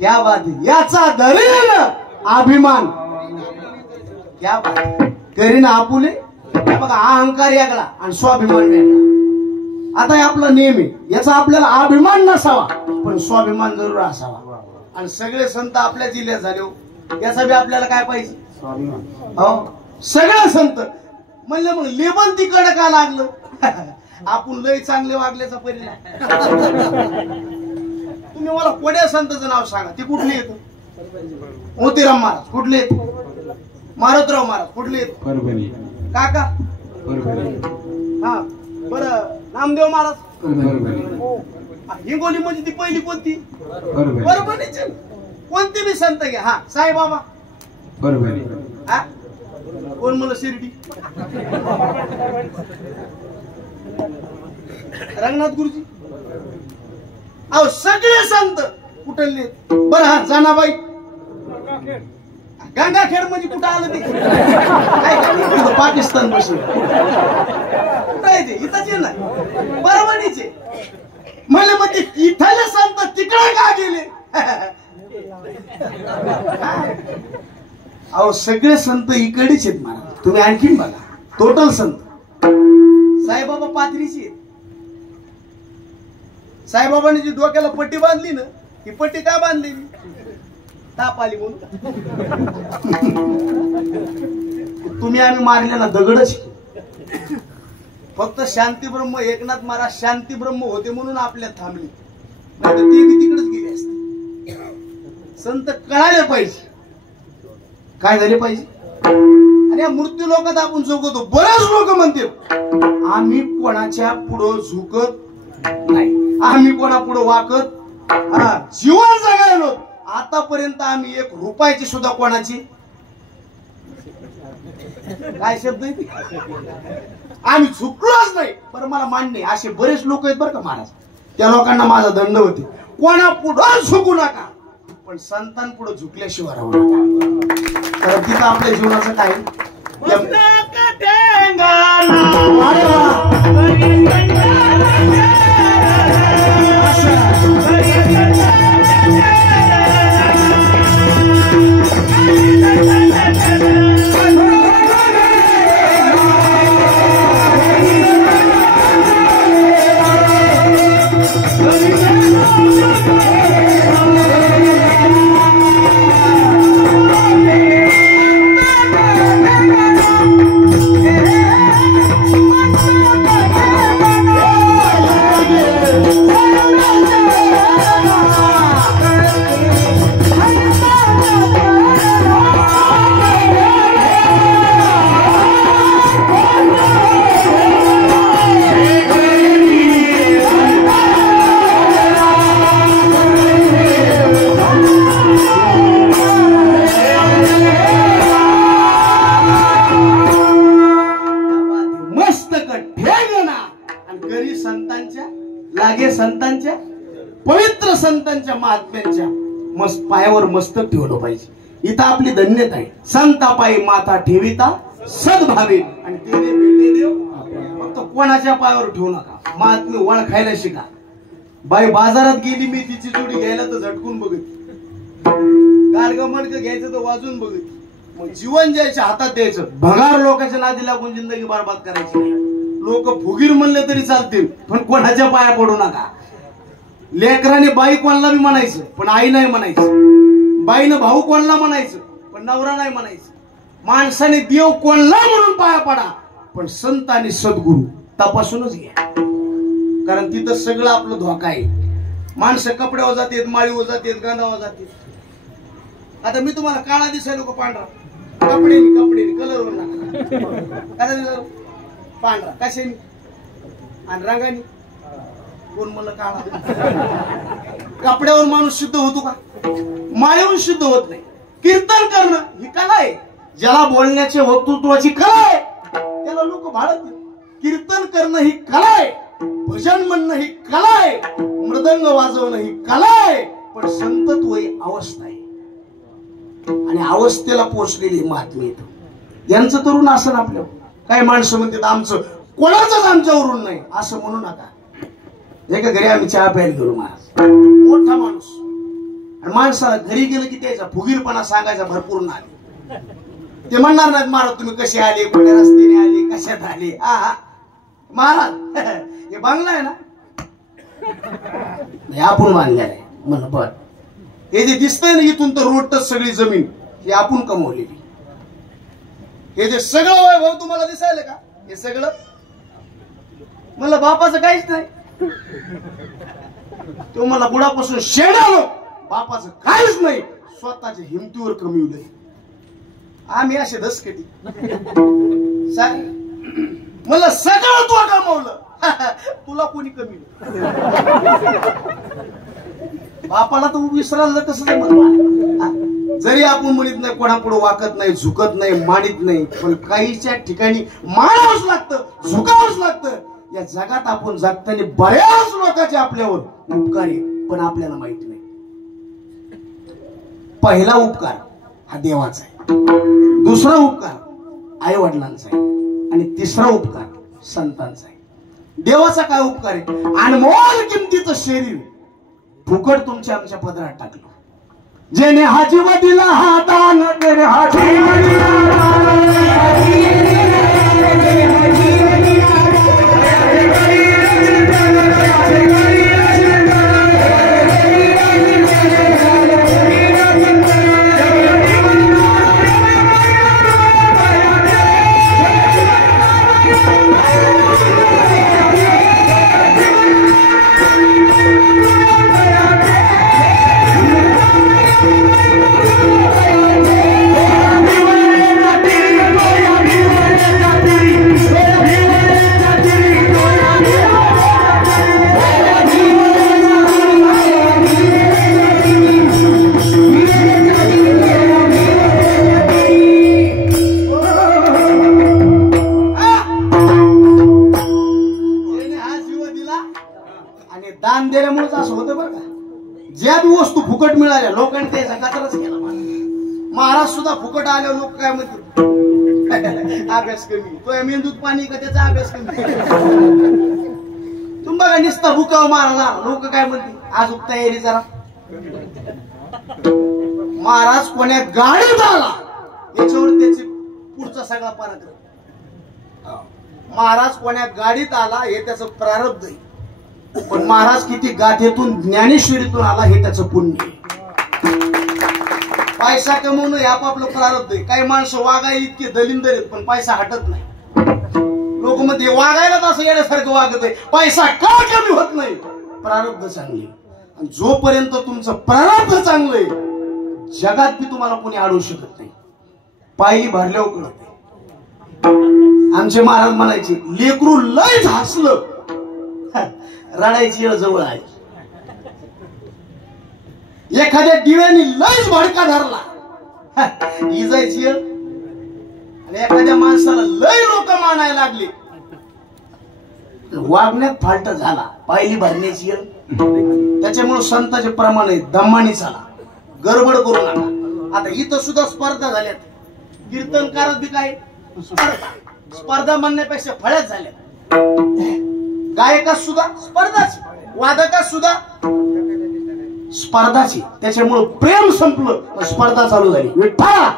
क्या बात आहे, याचा धरेल अभिमान. क्या बात आहे. करीन आपुले बघा, अहंकार वेगळा आणि स्वाभिमान वेगळा. आता हे आपला नेम आहे, याचा आपल्याला अभिमान नसावा पण स्वाभिमान जरूर असावा. आणि सगळे संत आपल्या जिल्ह्यात झाले हो, याचा बी आपल्याला काय पाहिजे, हो सगळे संत म्हणलं. मग लेबल तिकडं का लागलं, आपण लय चांगले वागल्याचा परिणाम. तुम्ही मला कोण्या संताचं नाव सांगा, ते कुठले येत. मोतीराम महाराज कुठले येत, मारुतराव महाराज कुठले येत, काका हा बरं, नामदेव महाराज, हिंगोली म्हणजे ती पहिली कोणती, परभणीची. कोणती बी संत घ्या. हा साईबाबा हा, कोण मला शिर्डी, रंगनाथ गुरुजी, अहो सगळे संत कुठले. बरं हा जनाबाई, गंगाखेड म्हणजे कुठं आलं ते, पाकिस्तान पासून कुठं आहे ते, इथंच ना परभणीचे. म्हणले मग ते इथले संत तिकडे का गेले. अहो सगळे संत इकडेच आहेत महाराज. तुम्ही आणखीन बघा, टोटल संत. साईबाबा पाथरीची आहेत. साईबाबांनी जी डोक्याला पट्टी बांधली ना, ही पट्टी का बांधली, ताप आली म्हणून. तुम्ही आम्ही मारलेला दगडच. फक्त शांती ब्रह्म एकनाथ महाराज शांती ब्रह्म होते म्हणून आपल्यात थांबले, नाही तर ते बी तिकडेच गेले असते. संत कळाले पाहिजे, काय झाले पाहिजे. आणि या मृत्यू लोकात आपण झुकतो. बरेच लोक म्हणते आम्ही कोणाच्या पुढं झुकत नाही, आम्ही कोणा पुढं वाकत. जीवन जगायलो आतापर्यंत आम्ही एक रुपयाची सुद्धा कोणाची, काय शब्द आहे, आम्ही झुकलोच नाही. बरं मला मान्य असे बरेच लोक आहेत बरं का महाराज, त्या लोकांना माझा दंड होते. कोणा पुढं झुकू नका पण संतांपुढे झुकल्याशिवाय राहू नका. तर तिथं आपल्या जीवनाचं काय संतांच्या पवित्र संतांच्या महात्म्यांच्या मस्त पायावर मस्तक ठेवलं पाहिजे. इथं आपली धन्यता आहे. संता पायी माथा ठेविता सद्भावे आणि तेने भेटे देव. फक्त कोणाच्या पायावर ठेवू नका. महात्मे ओळखायला शिका. बाई बाजारात गेली मी तिची जोडी घ्यायला तर झटकून बघितली, गाडग मडक घ्यायचं तर वाजून बघितली. मग जीवन ज्याच्या हातात द्यायचं. भंगार लोकांच्या नादी लागून जिंदगी बरबाद करायची नाही. लोक फुगीर म्हणले तरी चालतील पण कोणाच्या पाया पडू नका. लेकराने बाई कोणाला बी म्हणायचं पण आई नाही म्हणायचं. बाईनं भाऊ कोणाला म्हणायचं पण नवरा नाही म्हणायचं. माणसाने देव कोणाला म्हणून पाया पडा पण संत आणि सद्गुरू तपासूनच घ्या. कारण तिथं सगळं आपलं धोका आहे. माणसं कपड्यावर जातात, माळीवर जातात, गांधावर जातात. आता मी तुम्हाला काळा दिसायलो का पांढरा? कपडे कलरवर नका. पांढरा कशाने आणि रंगाने? कोण मला काळा? कपड्यावर माणूस शुद्ध होतो का? माळेहून शुद्ध होत नाही. कीर्तन करणं ही कला आहे. ज्याला बोलण्याचे वक्तृत्वाची कला आहे त्याला लोक भाळत नाही. कीर्तन करणं ही कला आहे. भजन म्हणणं ही कला आहे. मृदंग वाजवणं ही कला आहे. पण संतत्व ही अवस्था आहे आणि अवस्थेला पोचलेली महात्मे येत. यांचं तरुण असं आपलं काही माणसं म्हणतात आमचं कोणाचंच आमच्यावरून नाही असं म्हणू नका. एका घरी आम्ही चहा प्यायला गेलो. महाराज मोठा माणूस आणि माणसाला घरी गेलं की त्याचा फुगीरपणा सांगायचा भरपूर नाही. ते म्हणणार नाहीत महाराज तुम्ही कसे आले, कुठे रस्त्याने आले, कशात आले. हा महाराज हे बांगला आहे ना, आपण बांधलेला आहे म्हण. बर हे जे दिसतंय ना इथून तर रोडच सगळी जमीन ही आपण कमवलेली. हे जे सगळं वैभव तुम्हाला दिसायला का, हे सगळं मला बापाचं काहीच नाही. तो मला बुडापासून शेणालो, बापाचं काहीच नाही. स्वतःच्या हिमतीवर कमवलंय. आम्ही असे दसकटी मला सगळं तू कमवलं, तुला कोणी कमी. बापाला तर विसरायला कसं जमत. जरी आपण म्हणत नाही, कोणापुढे वाकत नाही, झुकत नाही, मानित नाही, पण काहीच्या ठिकाणी मानावंच लागतं, झुकावंच लागतं. या जगात आपण जगताना बऱ्याच लोकांचे आपल्यावर उपकार आहे, पण आपल्याला माहित नाही. पहिला उपकार हा देवाचा आहे, दुसरा उपकार आई वडिलांचा आहे, आणि तिसरा उपकार संतांचा आहे. देवाचा काय उपकार आहे? अनमोल किमतीचं शरीर फुकट तुमच्या आमच्या पदरात टाकलं. जेने हा जीव दिला हा दान, तेने हा जीव दान दिल्यामुळेच असं होतं बरं का. ज्या बी वस्तू फुकट मिळाल्या लोकांनी त्याचा कचराच केला. महाराज सुद्धा फुकट आल्यावर लोक काय म्हणतात, अभ्यास कमी, तो मेंदूत पाणी का त्याचा अभ्यास कमी. तुम्ही बघा नुसता भुकाव मारला, लोक काय म्हणते आज तयारी जरा. महाराज कोण्या गाडीत आला याच्यावर त्याची पुढचा सगळा पराक्रम. महाराज कोण्या गाडीत आला हे त्याचं प्रारब्ध आहे, पण महाराज किती गाठेतून ज्ञानेश्वरीतून आला हे त्याचं पुण्य. पैसा कमवणं हे आपापलं प्रारब्ध आहे. काही माणसं वागायला इतके दलिंदर आहेत पण पैसा हटत नाही. लोक मध्ये वागायला असं येण्यासारखं वागत आहे, पैसा का कमी होत नाही? प्रारब्ध चांगले. आणि जोपर्यंत तुमचं प्रारब्ध चांगलंय जगात बी तुम्हाला कोणी अडवू शकत नाही. पायी भरल्यावर कळत. आमचे महाराज म्हणायचे लेकरू लयच हसलं रडायची वेळ जवळ आहे. एखाद्या दिव्यानी लयच भडका धरला इजायची वेळ, आणि एखाद्या माणसाला लय लोक मानायला लागले वागण्यात फाल्ट झाला पायली भरण्याची वेळ. त्याच्यामुळे संतांचे प्रमाण आहे दमानी चाला, गडबड करू नका. आता इथं सुद्धा स्पर्धा झाल्यात. कीर्तनकारच बी काय स्पर्धा म्हणण्यापेक्षा फळ्याच झाल्या. गायकात सुद्धा स्पर्धाच, वादकात सुद्धा स्पर्धाची. त्याच्यामुळे प्रेम संपलं, स्पर्धा चालू झाली. विठ्ठला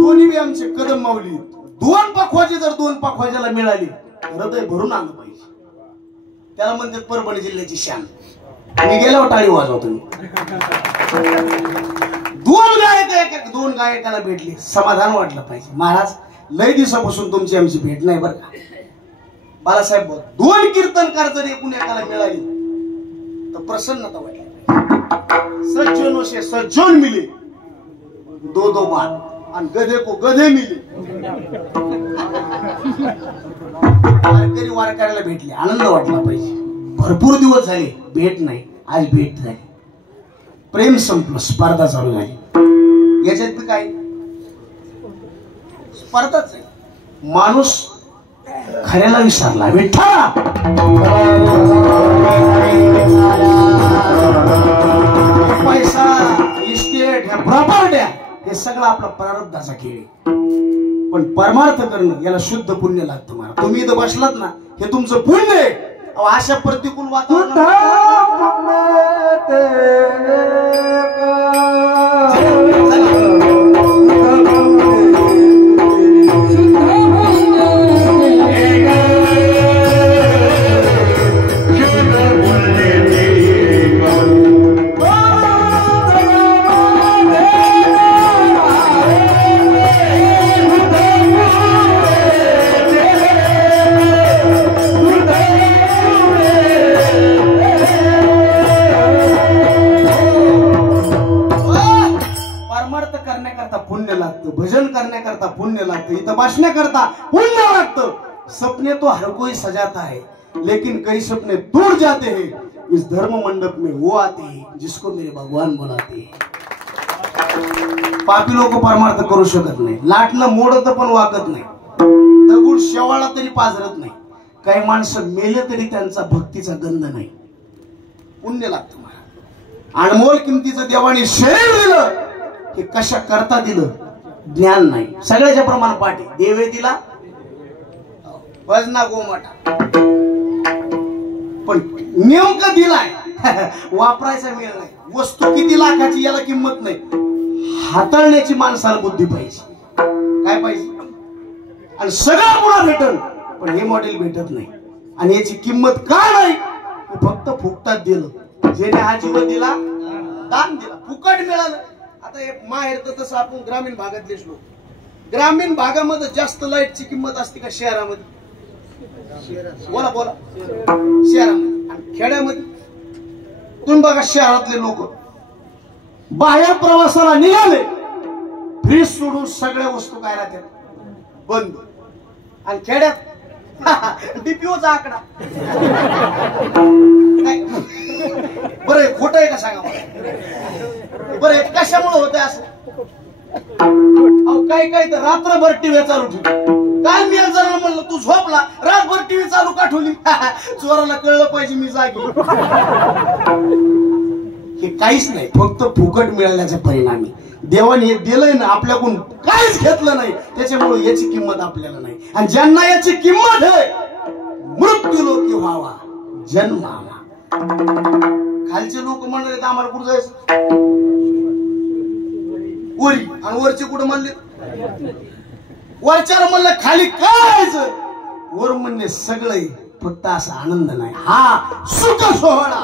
दोन्ही बी आमचे कदम माऊली. दोन पाखवाजी जर दोन पाखवाजाला मिळाली हृदय भरून आलं पाहिजे. त्याला म्हणते परभणी जिल्ह्याची शान. मी गेल्यावर टाळी वाजवा तुम्ही. दोन गायकाला भेटले समाधान वाटलं पाहिजे. महाराज लय दिवसापासून तुमची आमची भेट नाही बरं का. बाळासाहेब दोन कीर्तनकार जर एकूण एकाला मिळाली तर प्रसन्नता वाटली. सज्जनों से सज्जन मिले दो दो बार, आणि गधे को गधे मिले. वारकरी वारकऱ्याला भेटले, आनंद वाटला पाहिजे. भरपूर दिवस झाले भेट नाही, आज भेट झाली. प्रेम संपलं, स्पर्धा चालू झाली. याच्यात काय स्पर्धाच आहे. माणूस खऱ्याला विसरला. विठ्ठला पैसा, इस्टेट, ह्या प्रॉपर्ट्या हे सगळं आपला प्रारब्धाचा खेळ आहे. पण परमार्थ करणं याला शुद्ध पुण्य लागतं. मला तुम्ही इथं बसलात ना हे तुमचं पुण्य आहे. अशा प्रतिकूल वातावरण भजन करण्याकरता पुण्य लागतं, इथं बसण्याकरता पुण्य लागतं। सपने तो हर कोई सजाता है, लेकिन कई सपने टूट जाते हैं। इस धर्म मंडप में वो आते हैं जिसको मेरे भगवान बुलाते हैं। पापी लोक परमार्थ करू शकत नाही, लाटणं मोडत पण वाकत नाही, दगड शेवाळा तरी पाजरत नाही, काही माणसं मेले तरी त्यांचा भक्तीचा गंध नाही। पुण्य लागतं मला। अनमोल किमतीचं देवाने शरीर दिलं, हे कशा करता दिलं ज्ञान नाही, सगळ्याच्या प्रमाण पाठी देवे दिला वजना गोमाटा, पण नेमकं दिलाय वापरायचा वेळ नाही। वस्तू किती लाखाची याला किंमत नाही, हाताळण्याची माणसाला बुद्धी पाहिजे। काय पाहिजे? आणि सगळं पुन्हा भेटल, पण हे मॉडेल भेटत नाही। आणि याची किंमत का नाही? फक्त फुकटात दिलं, जेने हा जीव दिला दान दिला, फुकट मिळालं। आता हे माहेर तर तसं आपण ग्रामीण भागातलेच लोक, ग्रामीण भागामध्ये जास्त लाईटची किंमत असते का शहरामध्ये? बोला बोला, शहरामध्ये। आणि खेड्यामध्ये तुम्ही बघा, शहरातले लोक बाहेर प्रवासाला निघाले, फ्रीज सोडून सगळ्या वस्तू काय राहतात बंद, आणि खेड्यात डीपीओचा आकडा। बरं खोटं आहे का सांगा बरं? कशामुळे होत असं? काही काही तर रात्रभर टीव्ही चालू ठेवली। काल मी जरा म्हणलं तू झोपला, रातभर टीव्ही चालू का ठेवली? चोराला कळलं पाहिजे मी जागी। हे काहीच नाही, फक्त फुकट मिळाल्याच्या परिणामी। देवाने हे दिलंय ना, आपल्याकडून काहीच घेतलं नाही, त्याच्यामुळे याची किंमत आपल्याला नाही। आणि ज्यांना याची किंमत आहे, मृत्यू लोकी व्हावा जन्मावा। खालचे लोक म्हणले आम्हाला कुठं जायचं वरी, आणि वरचे कुठं म्हणले वरच्याला म्हणलं खाली काय जायचं, वर म्हणले सगळे, फक्त असा आनंद नाही, हा सुख सोहळा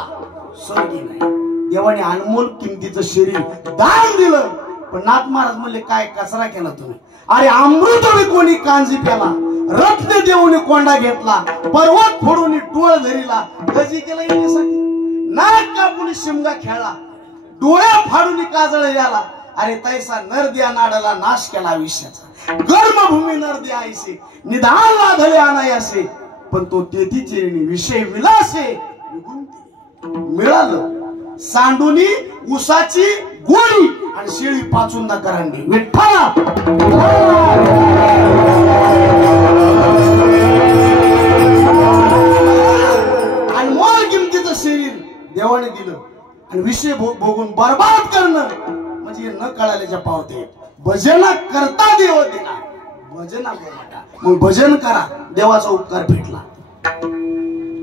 स्वर्गी नाही। देवाने अनमोल किमतीचं शरीर दान दिलं, पण नाथ महाराज म्हणले काय कचरा केला तुम्ही? अरे अमृत कोणी कांजी प्याला, रत्न देऊन कोंडा घेतला, पर्वत फोडून डोळ धरीला, गजी केला येण्यासाठी, नाक कापून शिमगा खेळला, डोळ्या फाडून काजळ याला। अरे तैसा नरद्या नाडाला नाश केला आयुष्याचा, गर्मभूमी नरद्या आईसे निधान लाधले अनायासे, पण तो तेथी चिरणी विषय विलासे मिळालं सांडुनी उसाची गोळी, आणि शेळी पाचुंदा करांडी विठ्ठला। अनमोल किमतीचं शरीर देवाने दिलं, आणि विषय भोगून बर्बाद करणं म्हणजे न कळाल्याच्या पावते। भजन करता देव दिला, भजना मग भजन करा, देवाचा उपकार भेटला।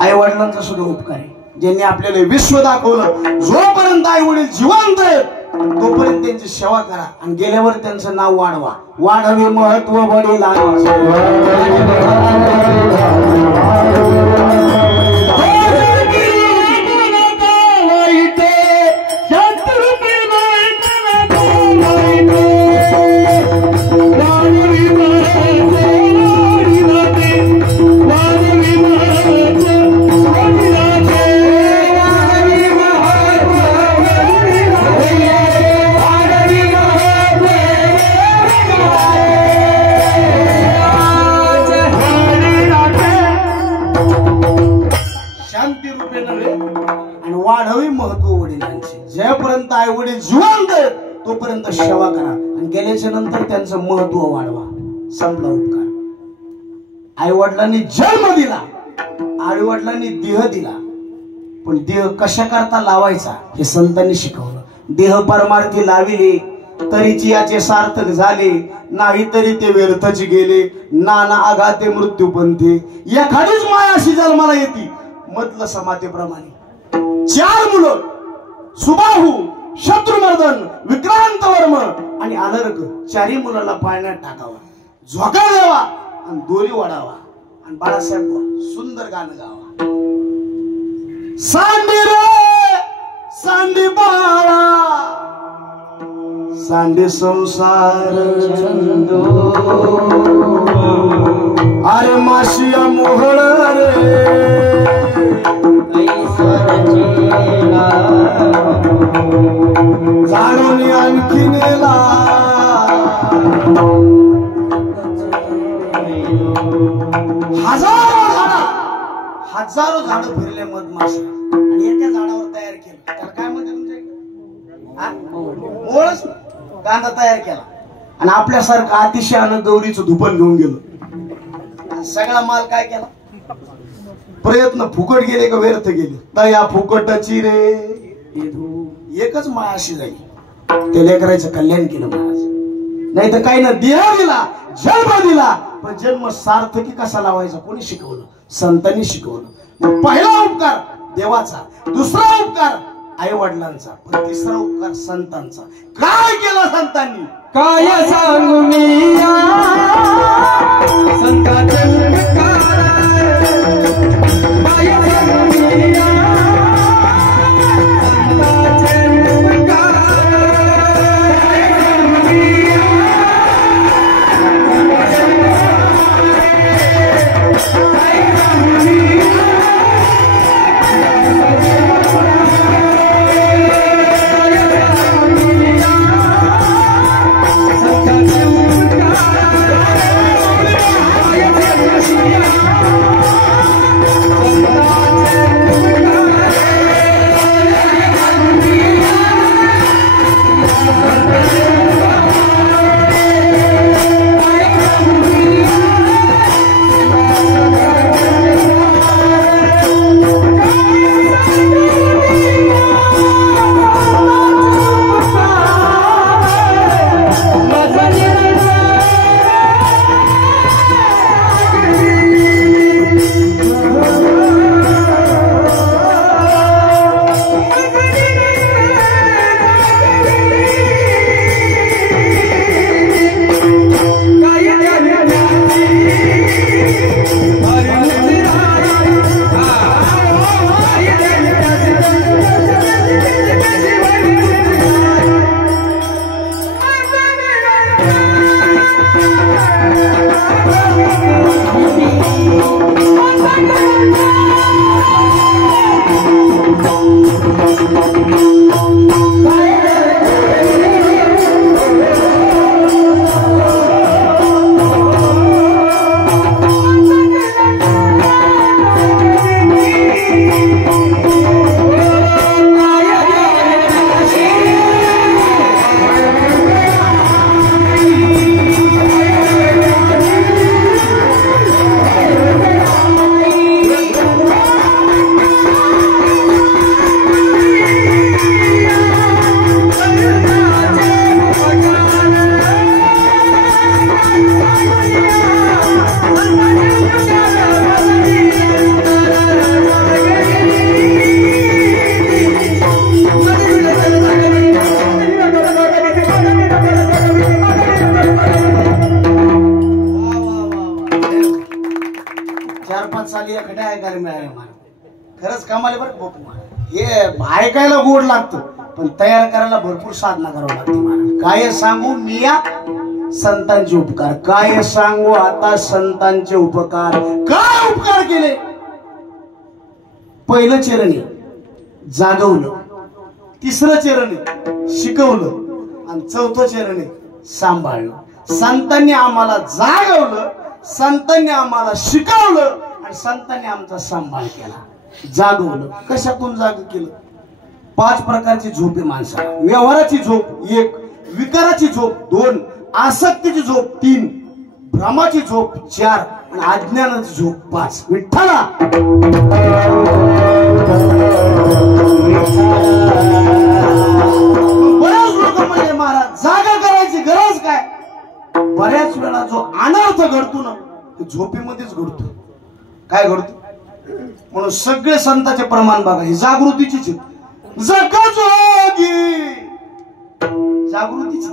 आई वडिलांचा सुद्धा उपकार आहे, ज्यांनी आपल्याला विश्व दाखवलं। जोपर्यंत आई वडील जिवंत आहेत तोपर्यंत त्यांची सेवा करा, आणि गेल्यावर त्यांचं नाव वाढवा, वाढवे महत्व वडील जोपर्यंत आई वडील जिवंत तोपर्यंत सेवा करा, आणि गेल्याच्या नंतर त्यांचं महत्व वाढवा। संपला उपकार। आई वडिलांनी जन्म दिला, आई वडिलांनी देह दिला, पण देह कशा करता लावायचा हे संतांनी शिकवलं। देह परमार्थी लाविले तरीची याचे सार्थक झाले, नाही तरी ते व्यर्थच गेले। नाना आघाते मृत्यू पंथे, एखादीच मायाशी जन्माला येते, मधलं समातेप्रमाणे 4 मुलं सुबाहू शत्रुमर्दन विक्रांत वर्म आणि अलर्ग 4 मुलाला पाळण्यात टाकावा झोका द्यावा आणि दोरी वाढावा आणि बाळासाहेब सुंदर गाणं गावा सांडी रे सांडी बाळा सांडी संसार अरे माशिया मोहळ रे झाडून आणखी नेला हजारो झाड फिरले मधमाशी आणि एका झाडावर तयार केलं त्याला काय म्हणते तुमच्या ओळच कांदा तयार केला आणि आपल्यासारखं अतिशय आनंद गौरीचं धुपण घेऊन गेलो सगळा माल काय केला प्रयत्न फुकट गेले का व्यर्थ गेले तया फुकटची रे एकच माळ अशी जाईल त्या लेकराचं कल्याण केलं महाराज नाही तर काही ना देह दिला जन्म दिला पण जन्म सार्थकी कसा लावायचा कोणी शिकवलं संतांनी शिकवलं मग पहिला उपकार देवाचा दुसरा उपकार आई वडिलांचा पण तिसरा उपकार संतांचा काय केला संतांनी काय सांगू मी संतांचे खरंच कामाले बरं हे ऐकायला गोड लागतं पण तयार करायला भरपूर साधना करावं लागते महाराज काय सांगू मिया संतांचे उपकार काय सांगू आता संतांचे उपकार काय उपकार केले पहिलं चरण जागवलं तिसरं चरण शिकवलं आणि चौथं चरण सांभाळलं संतांनी आम्हाला जागवलं संतांनी आम्हाला शिकवलं आणि संतांनी आमचा सांभाळ केला जागवलं कशातून जाग केलं 5 प्रकारची झोप आहे माणसाला व्यवहाराची झोप 1 विकाराची झोप 2 आसक्तीची झोप 3 भ्रमाची झोप 4 आणि अज्ञानाची झोप 5 विठ्ठला बऱ्याच लोक म्हणजे महाराज जागा करायची गरज काय बऱ्याच वेळा जो अनर्थ घडतो ना झोपेमध्येच घडतो काय घडतो म्हणून सगळे संतांचे प्रमाण बघा ही जागृतीचीच जगा जोगी जागृतीची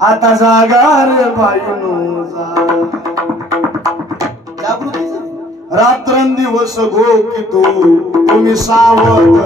आता जागार बायूनो जागृतीच रात्रंदिवस घोकी तुम्ही सावध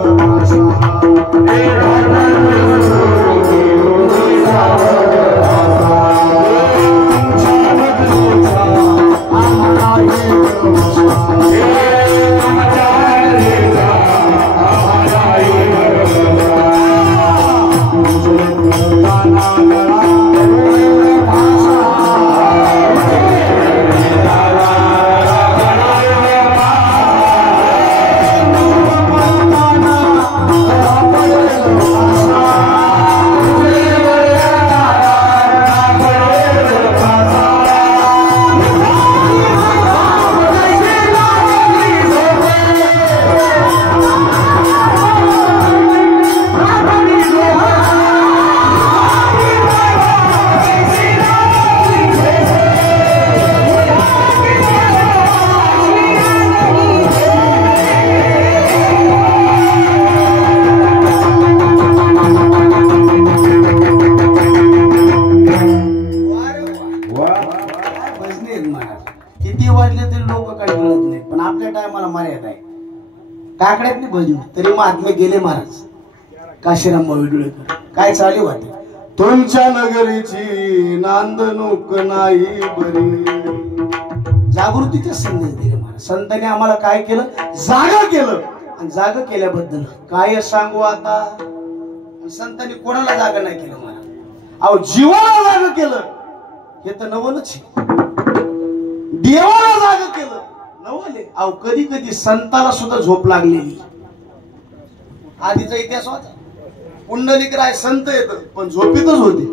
काकड्यातली भजन तरी महात्मे गेले महाराज काशीराम विडुळेकर काय चालू वाटे तुमच्या नगरीची नांदणूक नाही बरी जागृतीचे संदेश दिले महाराज संतांनी आम्हाला काय केलं जागा केलं आणि जागा केल्याबद्दल काय सांगू आता संतांनी कोणाला जागा नाही केलं महाराज अहो जीवाला जागा केलं हे तर नवलच देवाला जागा केलं नवले अहो कधी कधी संताला सुद्धा झोप लागलेली आधीचा इतिहास होता पुंडलिक राय संत येत पण झोपेतच होते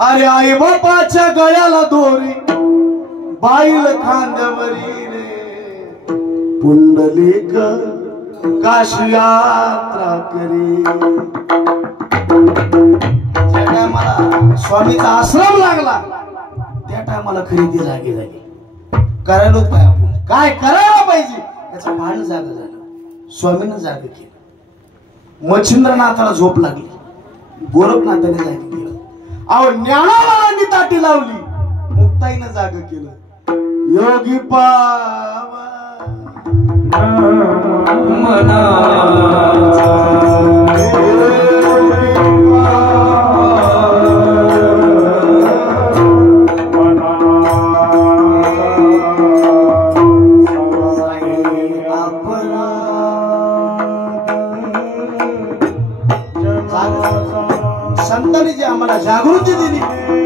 अरे आई बापाच्या गळ्याला दोरी बाईल खांद्यावरी रे पुंडलिक काशी यात्रा करी ज्या टायमाला स्वामीचा आश्रम लागला त्या टायमाला खरेदी जागी झाली करायला पाहिजे आपण काय करायला पाहिजे याचं भान जागा झालं स्वामीनं जागा केलं मच्छिंद्रनाथाला झोप लागली गोरखनाथाने जागी केलं अहो ज्ञानावालांनी ताटी लावली मुक्ताईनं जागा केलं योगी पावा मना संतांनी जी आम्हाला जागृती दिली